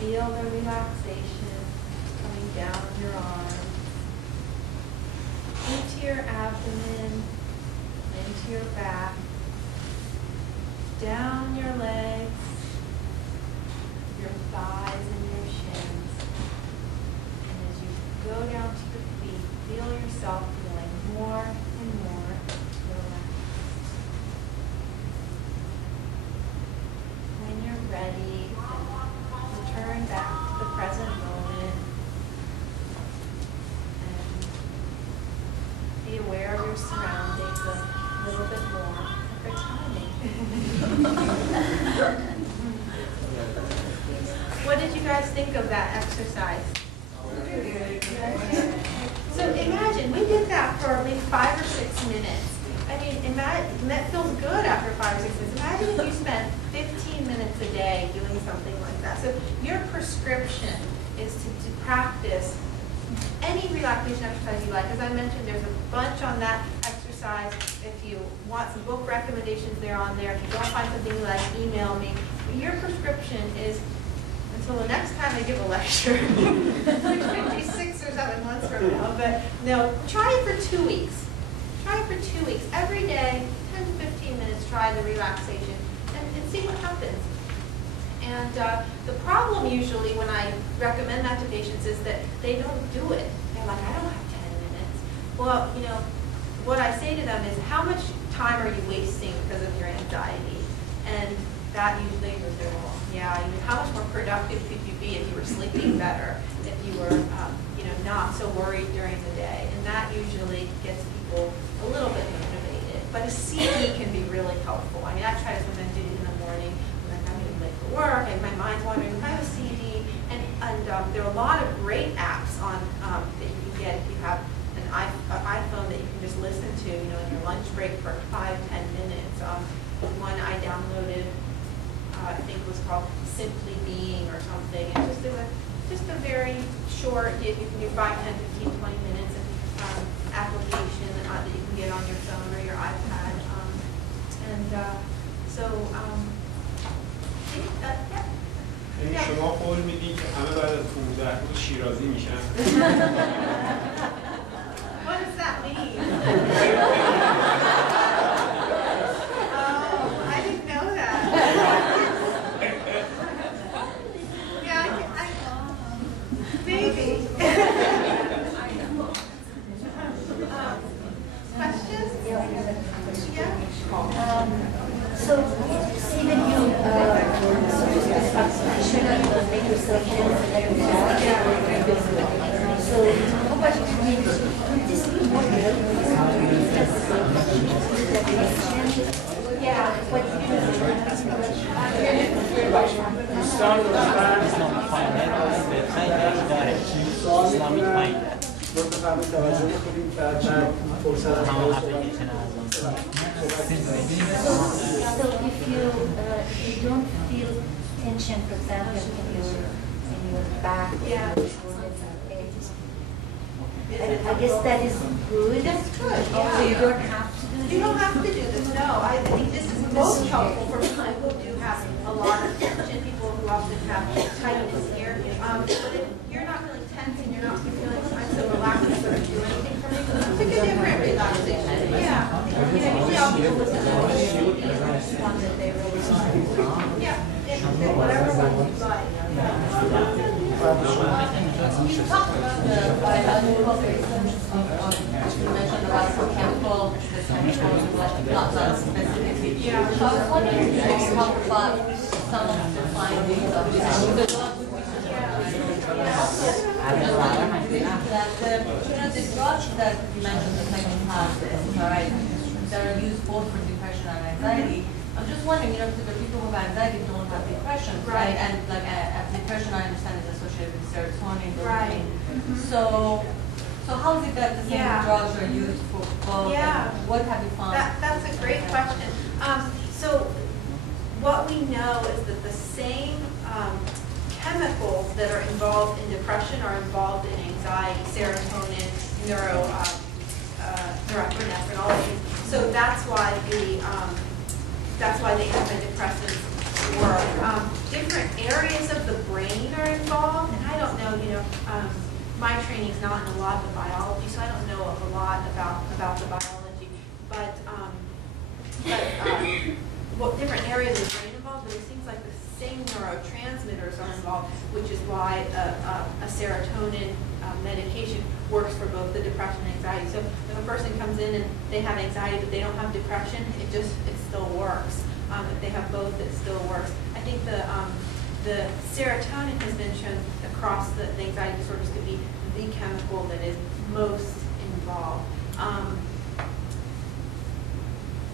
Feel the relaxation coming down your arms, into your abdomen, into your back, down your legs, your thighs and your shins. And as you go down to your feet, feel yourself feeling more and more relaxed. When you're ready, return back to the present moment and be aware of your surroundings a little bit more. Good timing. What did you guys think of that exercise? So imagine, we did that for maybe 5 or 6 minutes. I mean, imagine, that feels good after 5 or 6 minutes. Imagine if you spent 15 minutes a day doing something like that. So your prescription is to practice any relaxation exercise you like. As I mentioned, there's a bunch on that exercise. If you want some book recommendations, they're on there. If you don't find something you like, email me. But your prescription is, until the next time I give a lecture, which could be 6 or 7 months from now, but no, try it for 2 weeks. Try it for 2 weeks. Every day, 10 to 15 minutes, try the relaxation and see what happens. And the problem usually when I recommend that to patients is that they don't do it. They're like, I don't have 10 minutes. Well, you know, what I say to them is, how much time are you wasting because of your anxiety? And that usually is their wrong. Yeah, how much more productive could you be if you were sleeping better, if you were, you know, not so worried during the day? And that usually gets people a little bit motivated. But a CD can be really helpful. I mean, I try to sometimes do it in the morning. I'm getting late for work, and my mind's wandering. I have a CD, and there are a lot of great apps on that you can get if you have an iPhone that you can just listen to, you know, in your lunch break for 5-10 minutes. One I downloaded, I think was called Simply Being or something. And just a very short, you can do 5, 10, 15, 20 minutes application that you can get on your phone or your iPad. یعنی شما قول میدید که همه بعد از 15 روز شیرازی میشن؟ What does that mean? Oh, I didn't know that. Yeah, maybe. Questions? Yeah. So, Stephen, you make yourself so, how about would this be more yeah, what you You start with the بفرمایید توجه کنیم بعد فرصت از So if you don't feel tension, for example, in your back, Yeah. I guess that is good. That's good, So you yeah. don't have to do this. You don't have to do this, no. I think this is most helpful for people who do have a lot of tension, people who often have tightness here. But if you're not feeling tense and you're not feeling I'm so relaxed to sort of do anything for me, pick a different relaxation. Yeah. Usually I'll be listen to one that they really like. Yeah, whatever one you like. You talked about the biological reasons you mentioned about some chemicals, the chemicals, not specifically. Yeah. So I was wondering if you could talk about some of the findings of this. The drugs that you mentioned the second half, the SSRIs, that are used both for depression and anxiety. I'm just wondering, because the people who have anxiety don't have depression, right? And like depression, I understand, is associated with serotonin. Right. So how is it that the same drugs are used for both? Yeah. And what have you found? That's a great question. So what we know is that the same chemicals that are involved in depression are involved in anxiety, serotonin, norepinephrine, all of these. So that's why the antidepressants work. Different areas of the brain are involved, and I don't know, my training is not in a lot of the biology, so I don't know a lot about the biology, but what different areas of the brain involved, but it seems like the same neurotransmitters are involved, which is why a serotonin medication works for both the depression and anxiety. So if a person comes in and they have anxiety but they don't have depression, it still works. If they have both, it still works. I think the serotonin has been shown across the anxiety disorders to be the chemical that is most involved.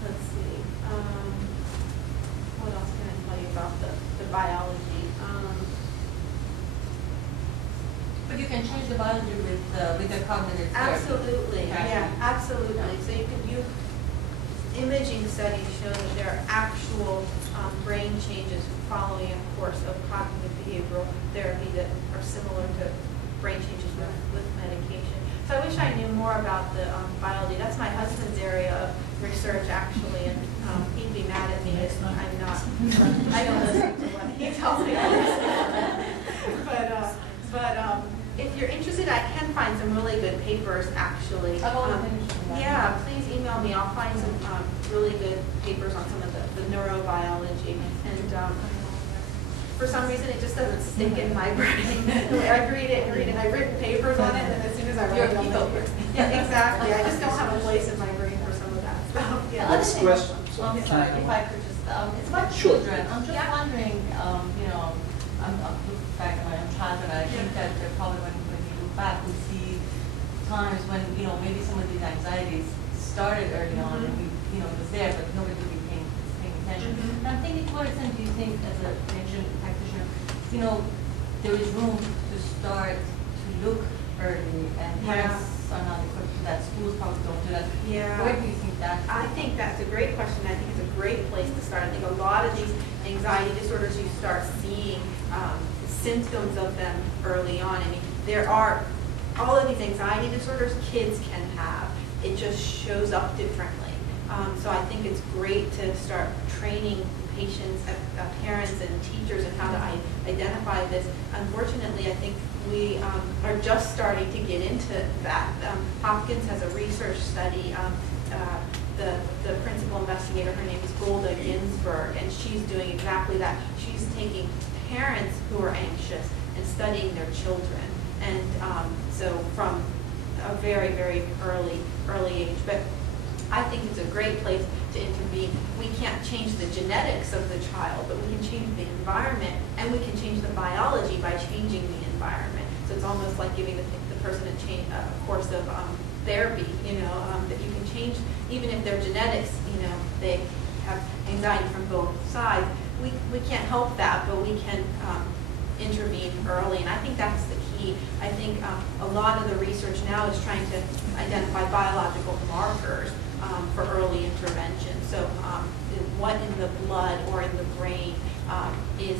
Let's see. What else can I tell you about the biology? But you can change the biology with the cognitive therapy. Absolutely, yeah, absolutely. So you can use imaging studies show that there are actual brain changes following a course of cognitive behavioral therapy that are similar to brain changes with medication. So I wish I knew more about the biology. That's my husband's area of research, actually, and he'd be mad at me if I'm not. I don't listen to what he tells me. But if you're interested, I can find some really good papers, actually. Yeah, please email me. I'll find some really good papers on some of the neurobiology. And for some reason, it just doesn't stick in my brain. I read it. I've written papers on it, and as soon as I write it, I'll make it. Yeah, exactly. I just don't have a place in my brain for some of that stuff. Yeah. Next question. I'm sorry, if I could just, it's about Sure. children. I'm just wondering, I'm looking back at my own childhood. I think that probably when you look back, we see times when, maybe some of these anxieties started early on and it was there, but nobody really paying attention. And I'm thinking, to what extent do you think, as a clinician practitioner, there is room to start to look early, and parents are not equipped to that, schools probably don't do that. Yeah. Where do you think that? I think that's a great question. I think it's a great place to start. I think a lot of these anxiety disorders, you start seeing symptoms of them early on. I mean, there are all of these anxiety disorders kids can have. It just shows up differently. So I think it's great to start training patients, parents, and teachers in how to identify this. Unfortunately, I think we are just starting to get into that. Hopkins has a research study. The principal investigator, her name is Gould, and she's doing exactly that. She's taking parents who are anxious and studying their children, and so from a very, very early age. But I think it's a great place to intervene. We can't change the genetics of the child, but we can change the environment, and we can change the biology by changing the environment. So it's almost like giving the person a course of therapy, that you can change, even if their genetics, they have anxiety from both sides. We can't help that, but we can intervene early, and I think that's the key. I think think a lot of the research now is trying to identify biological markers for early intervention. So what in the blood or in the brain is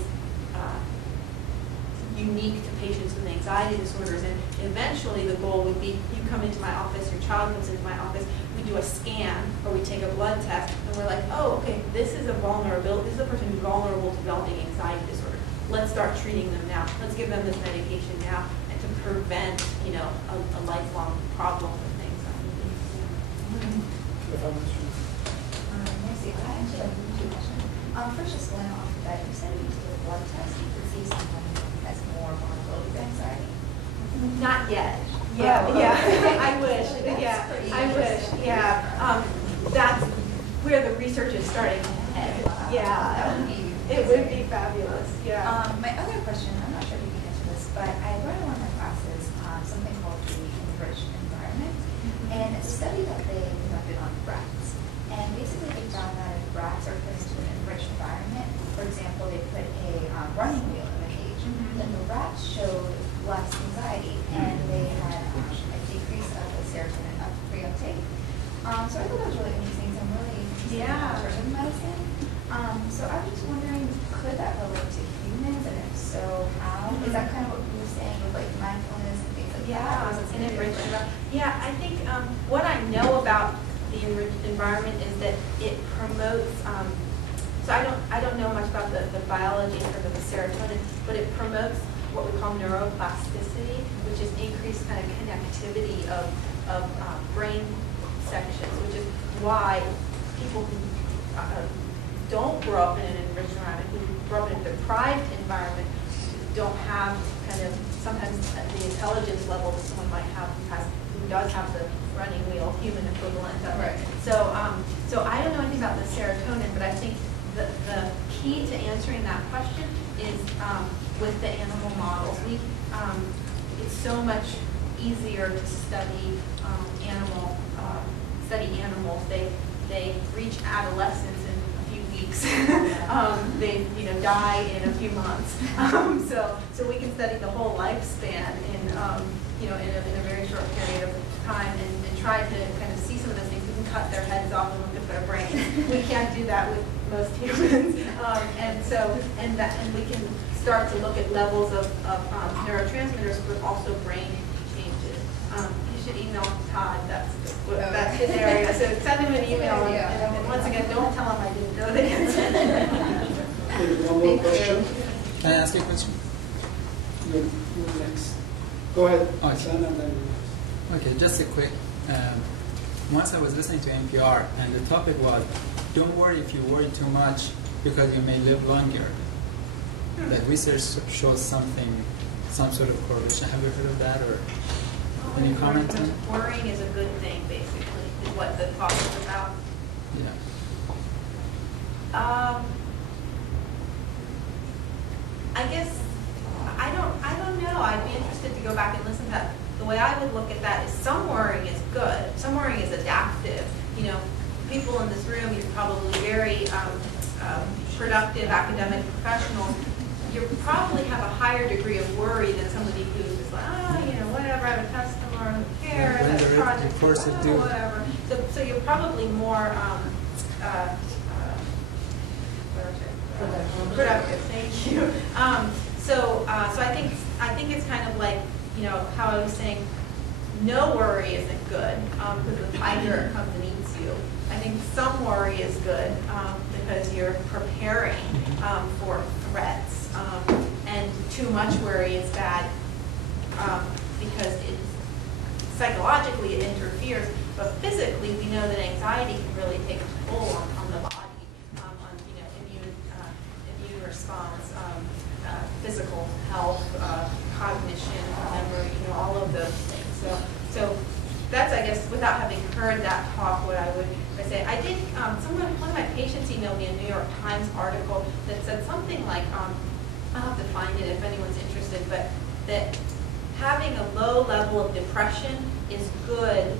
unique to patients with anxiety disorders, and eventually the goal would be you come into my office, your child comes into my office, we do a scan or we take a blood test, and we're like, oh, okay, this is a vulnerability, this is a person who's vulnerable to developing anxiety disorder. Let's start treating them now. Let's give them this medication now, and to prevent, you know, a lifelong problem with anxiety. Nancy, I actually have two questions. First, just going off of that, you said you used to do a blood test, you could see someone has more vulnerability to anxiety. Not yet. Yeah, Oh, yeah. okay. I wish. Yeah, I wish. Yeah. That's where the research is starting to head. Wow. Yeah. That would be It would be fabulous. Yeah. My other question, I'm not sure if you can answer this, but I learned in one of my classes something called the enriched environment, and it's a study that they conducted on rats. And basically they found that if rats are put into an enriched environment, for example, they put a running wheel in a cage, then the rats showed less anxiety, and they had a decrease of the serotonin reuptake. So I thought that was really interesting. So I'm really interested in alternative medicine. So I was just wondering, could that relate to humans, and if so, how? Is that kind of what you were saying with like mindfulness and things like that? Yeah, Or is it an enriched something different? environment. Yeah, I think what I know about the enriched environment is that it promotes. So I don't know much about the biology in terms of the serotonin, but it promotes what we call neuroplasticity, which is increased kind of connectivity of brain sections, which is why people who don't grow up in an enriched environment, who grow up in a deprived environment, don't have kind of sometimes the intelligence level that someone might have who does have the running wheel, human equivalent of it. Right. So I don't know anything about the serotonin, but I think the key to answering that question is with the animal models. It's so much easier to study animals. They reach adolescence in a few weeks. They die in a few months. So we can study the whole lifespan in a very short period of time and try to kind of see some of those things. We can cut their heads off and look at their brains. We can't do that with most humans. And we can start to look at levels of neurotransmitters, but also brain changes. You should email Todd. That's his area. So send him an email. And once again, don't tell him I didn't know the answer. Maybe one more question. Can I ask you a question? You're next. Go ahead, Okay. Sam, and then Okay, just a quick. Once I was listening to NPR, and the topic was, don't worry if you worry too much because you may live longer. That research shows some sort of correlation. Have you heard of that, or any comment on it? Worrying is a good thing, basically, is what the talk is about. Yeah. I guess I don't know. I'd be interested to go back and listen to that. The way I would look at that is some worrying is good. Some worrying is adaptive. People in this room, you're probably very productive academic professionals. You probably have a higher degree of worry than somebody who's just like, whatever, I have a customer, who cares, I have a project, whatever. So you're probably more productive. Thank you. So I think it's kind of like how I was saying, no worry isn't good because the tiger comes and eats you. I think some worry is good because you're preparing for threats, and too much worry is bad because psychologically it interferes, but physically we know that anxiety can really take a toll on the body, on immune response, physical health, cognition, memory, all of those things. So that's, I guess, without having heard that talk, what I would say. I did, one of my patients emailed me a New York Times article that said something like, I'll have to find it if anyone's interested, but that having a low level of depression is good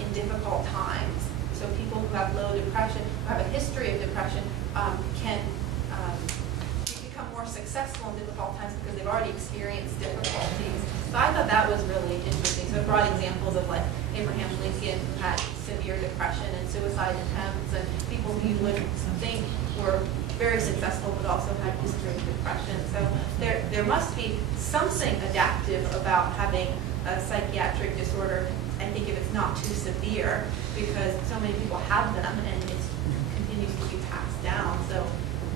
in difficult times. So people who have low depression, who have a history of depression, can become more successful in difficult times because they've already experienced difficulties. So I thought that was really interesting. So it brought examples of like Abraham Lincoln, who had severe depression and suicide attempts, and people who you would think were very successful but also had history of depression. So there must be something adaptive about having a psychiatric disorder, I think, if it's not too severe, because so many people have them and it continues to be passed down. So,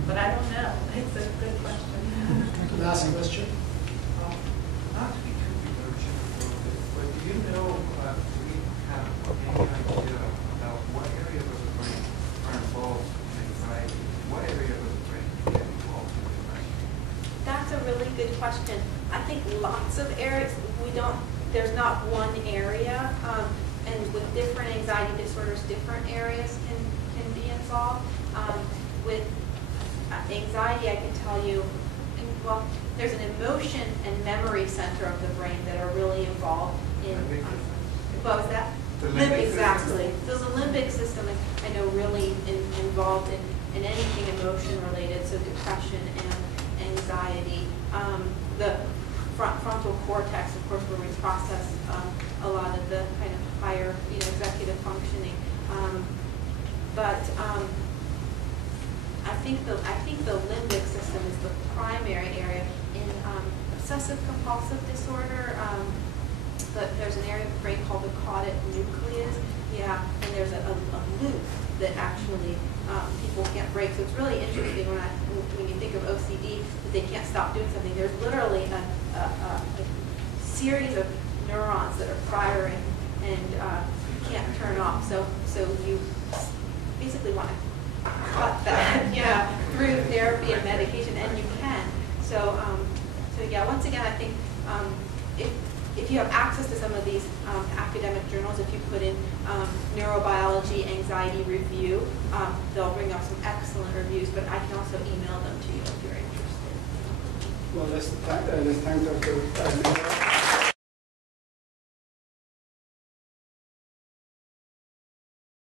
but I don't know. It's a good question. Last question. Not to be too divergent a little bit, but do you know, do we have any idea about what areas of the brain are involved in anxiety? What areas of the brain get involved in depression? That's a really good question. I think lots of areas, there's not one area, and with different anxiety disorders, different areas can be involved. With anxiety, I can tell you, well, there's an emotion and memory center of the brain that are really involved in, what was that? The limbic exactly. So the limbic system is, I know, really involved in anything emotion related, so depression and anxiety. The frontal cortex, of course, where we process a lot of the kind of higher, executive functioning. I think the limbic system is the primary area in obsessive-compulsive disorder. But there's an area of the brain called the caudate nucleus. Yeah, and there's a loop that actually people can't break. So it's really interesting when you think of OCD, that they can't stop doing something. There's literally a series of neurons that are firing and you can't turn off. So you basically want to cut that, through therapy and medication, and you can. So yeah, once again, I think if you have access to some of these academic journals, if you put in neurobiology anxiety review, they'll bring up some excellent reviews, but I can also email them to you if you're interested. Well, let's thank Dr.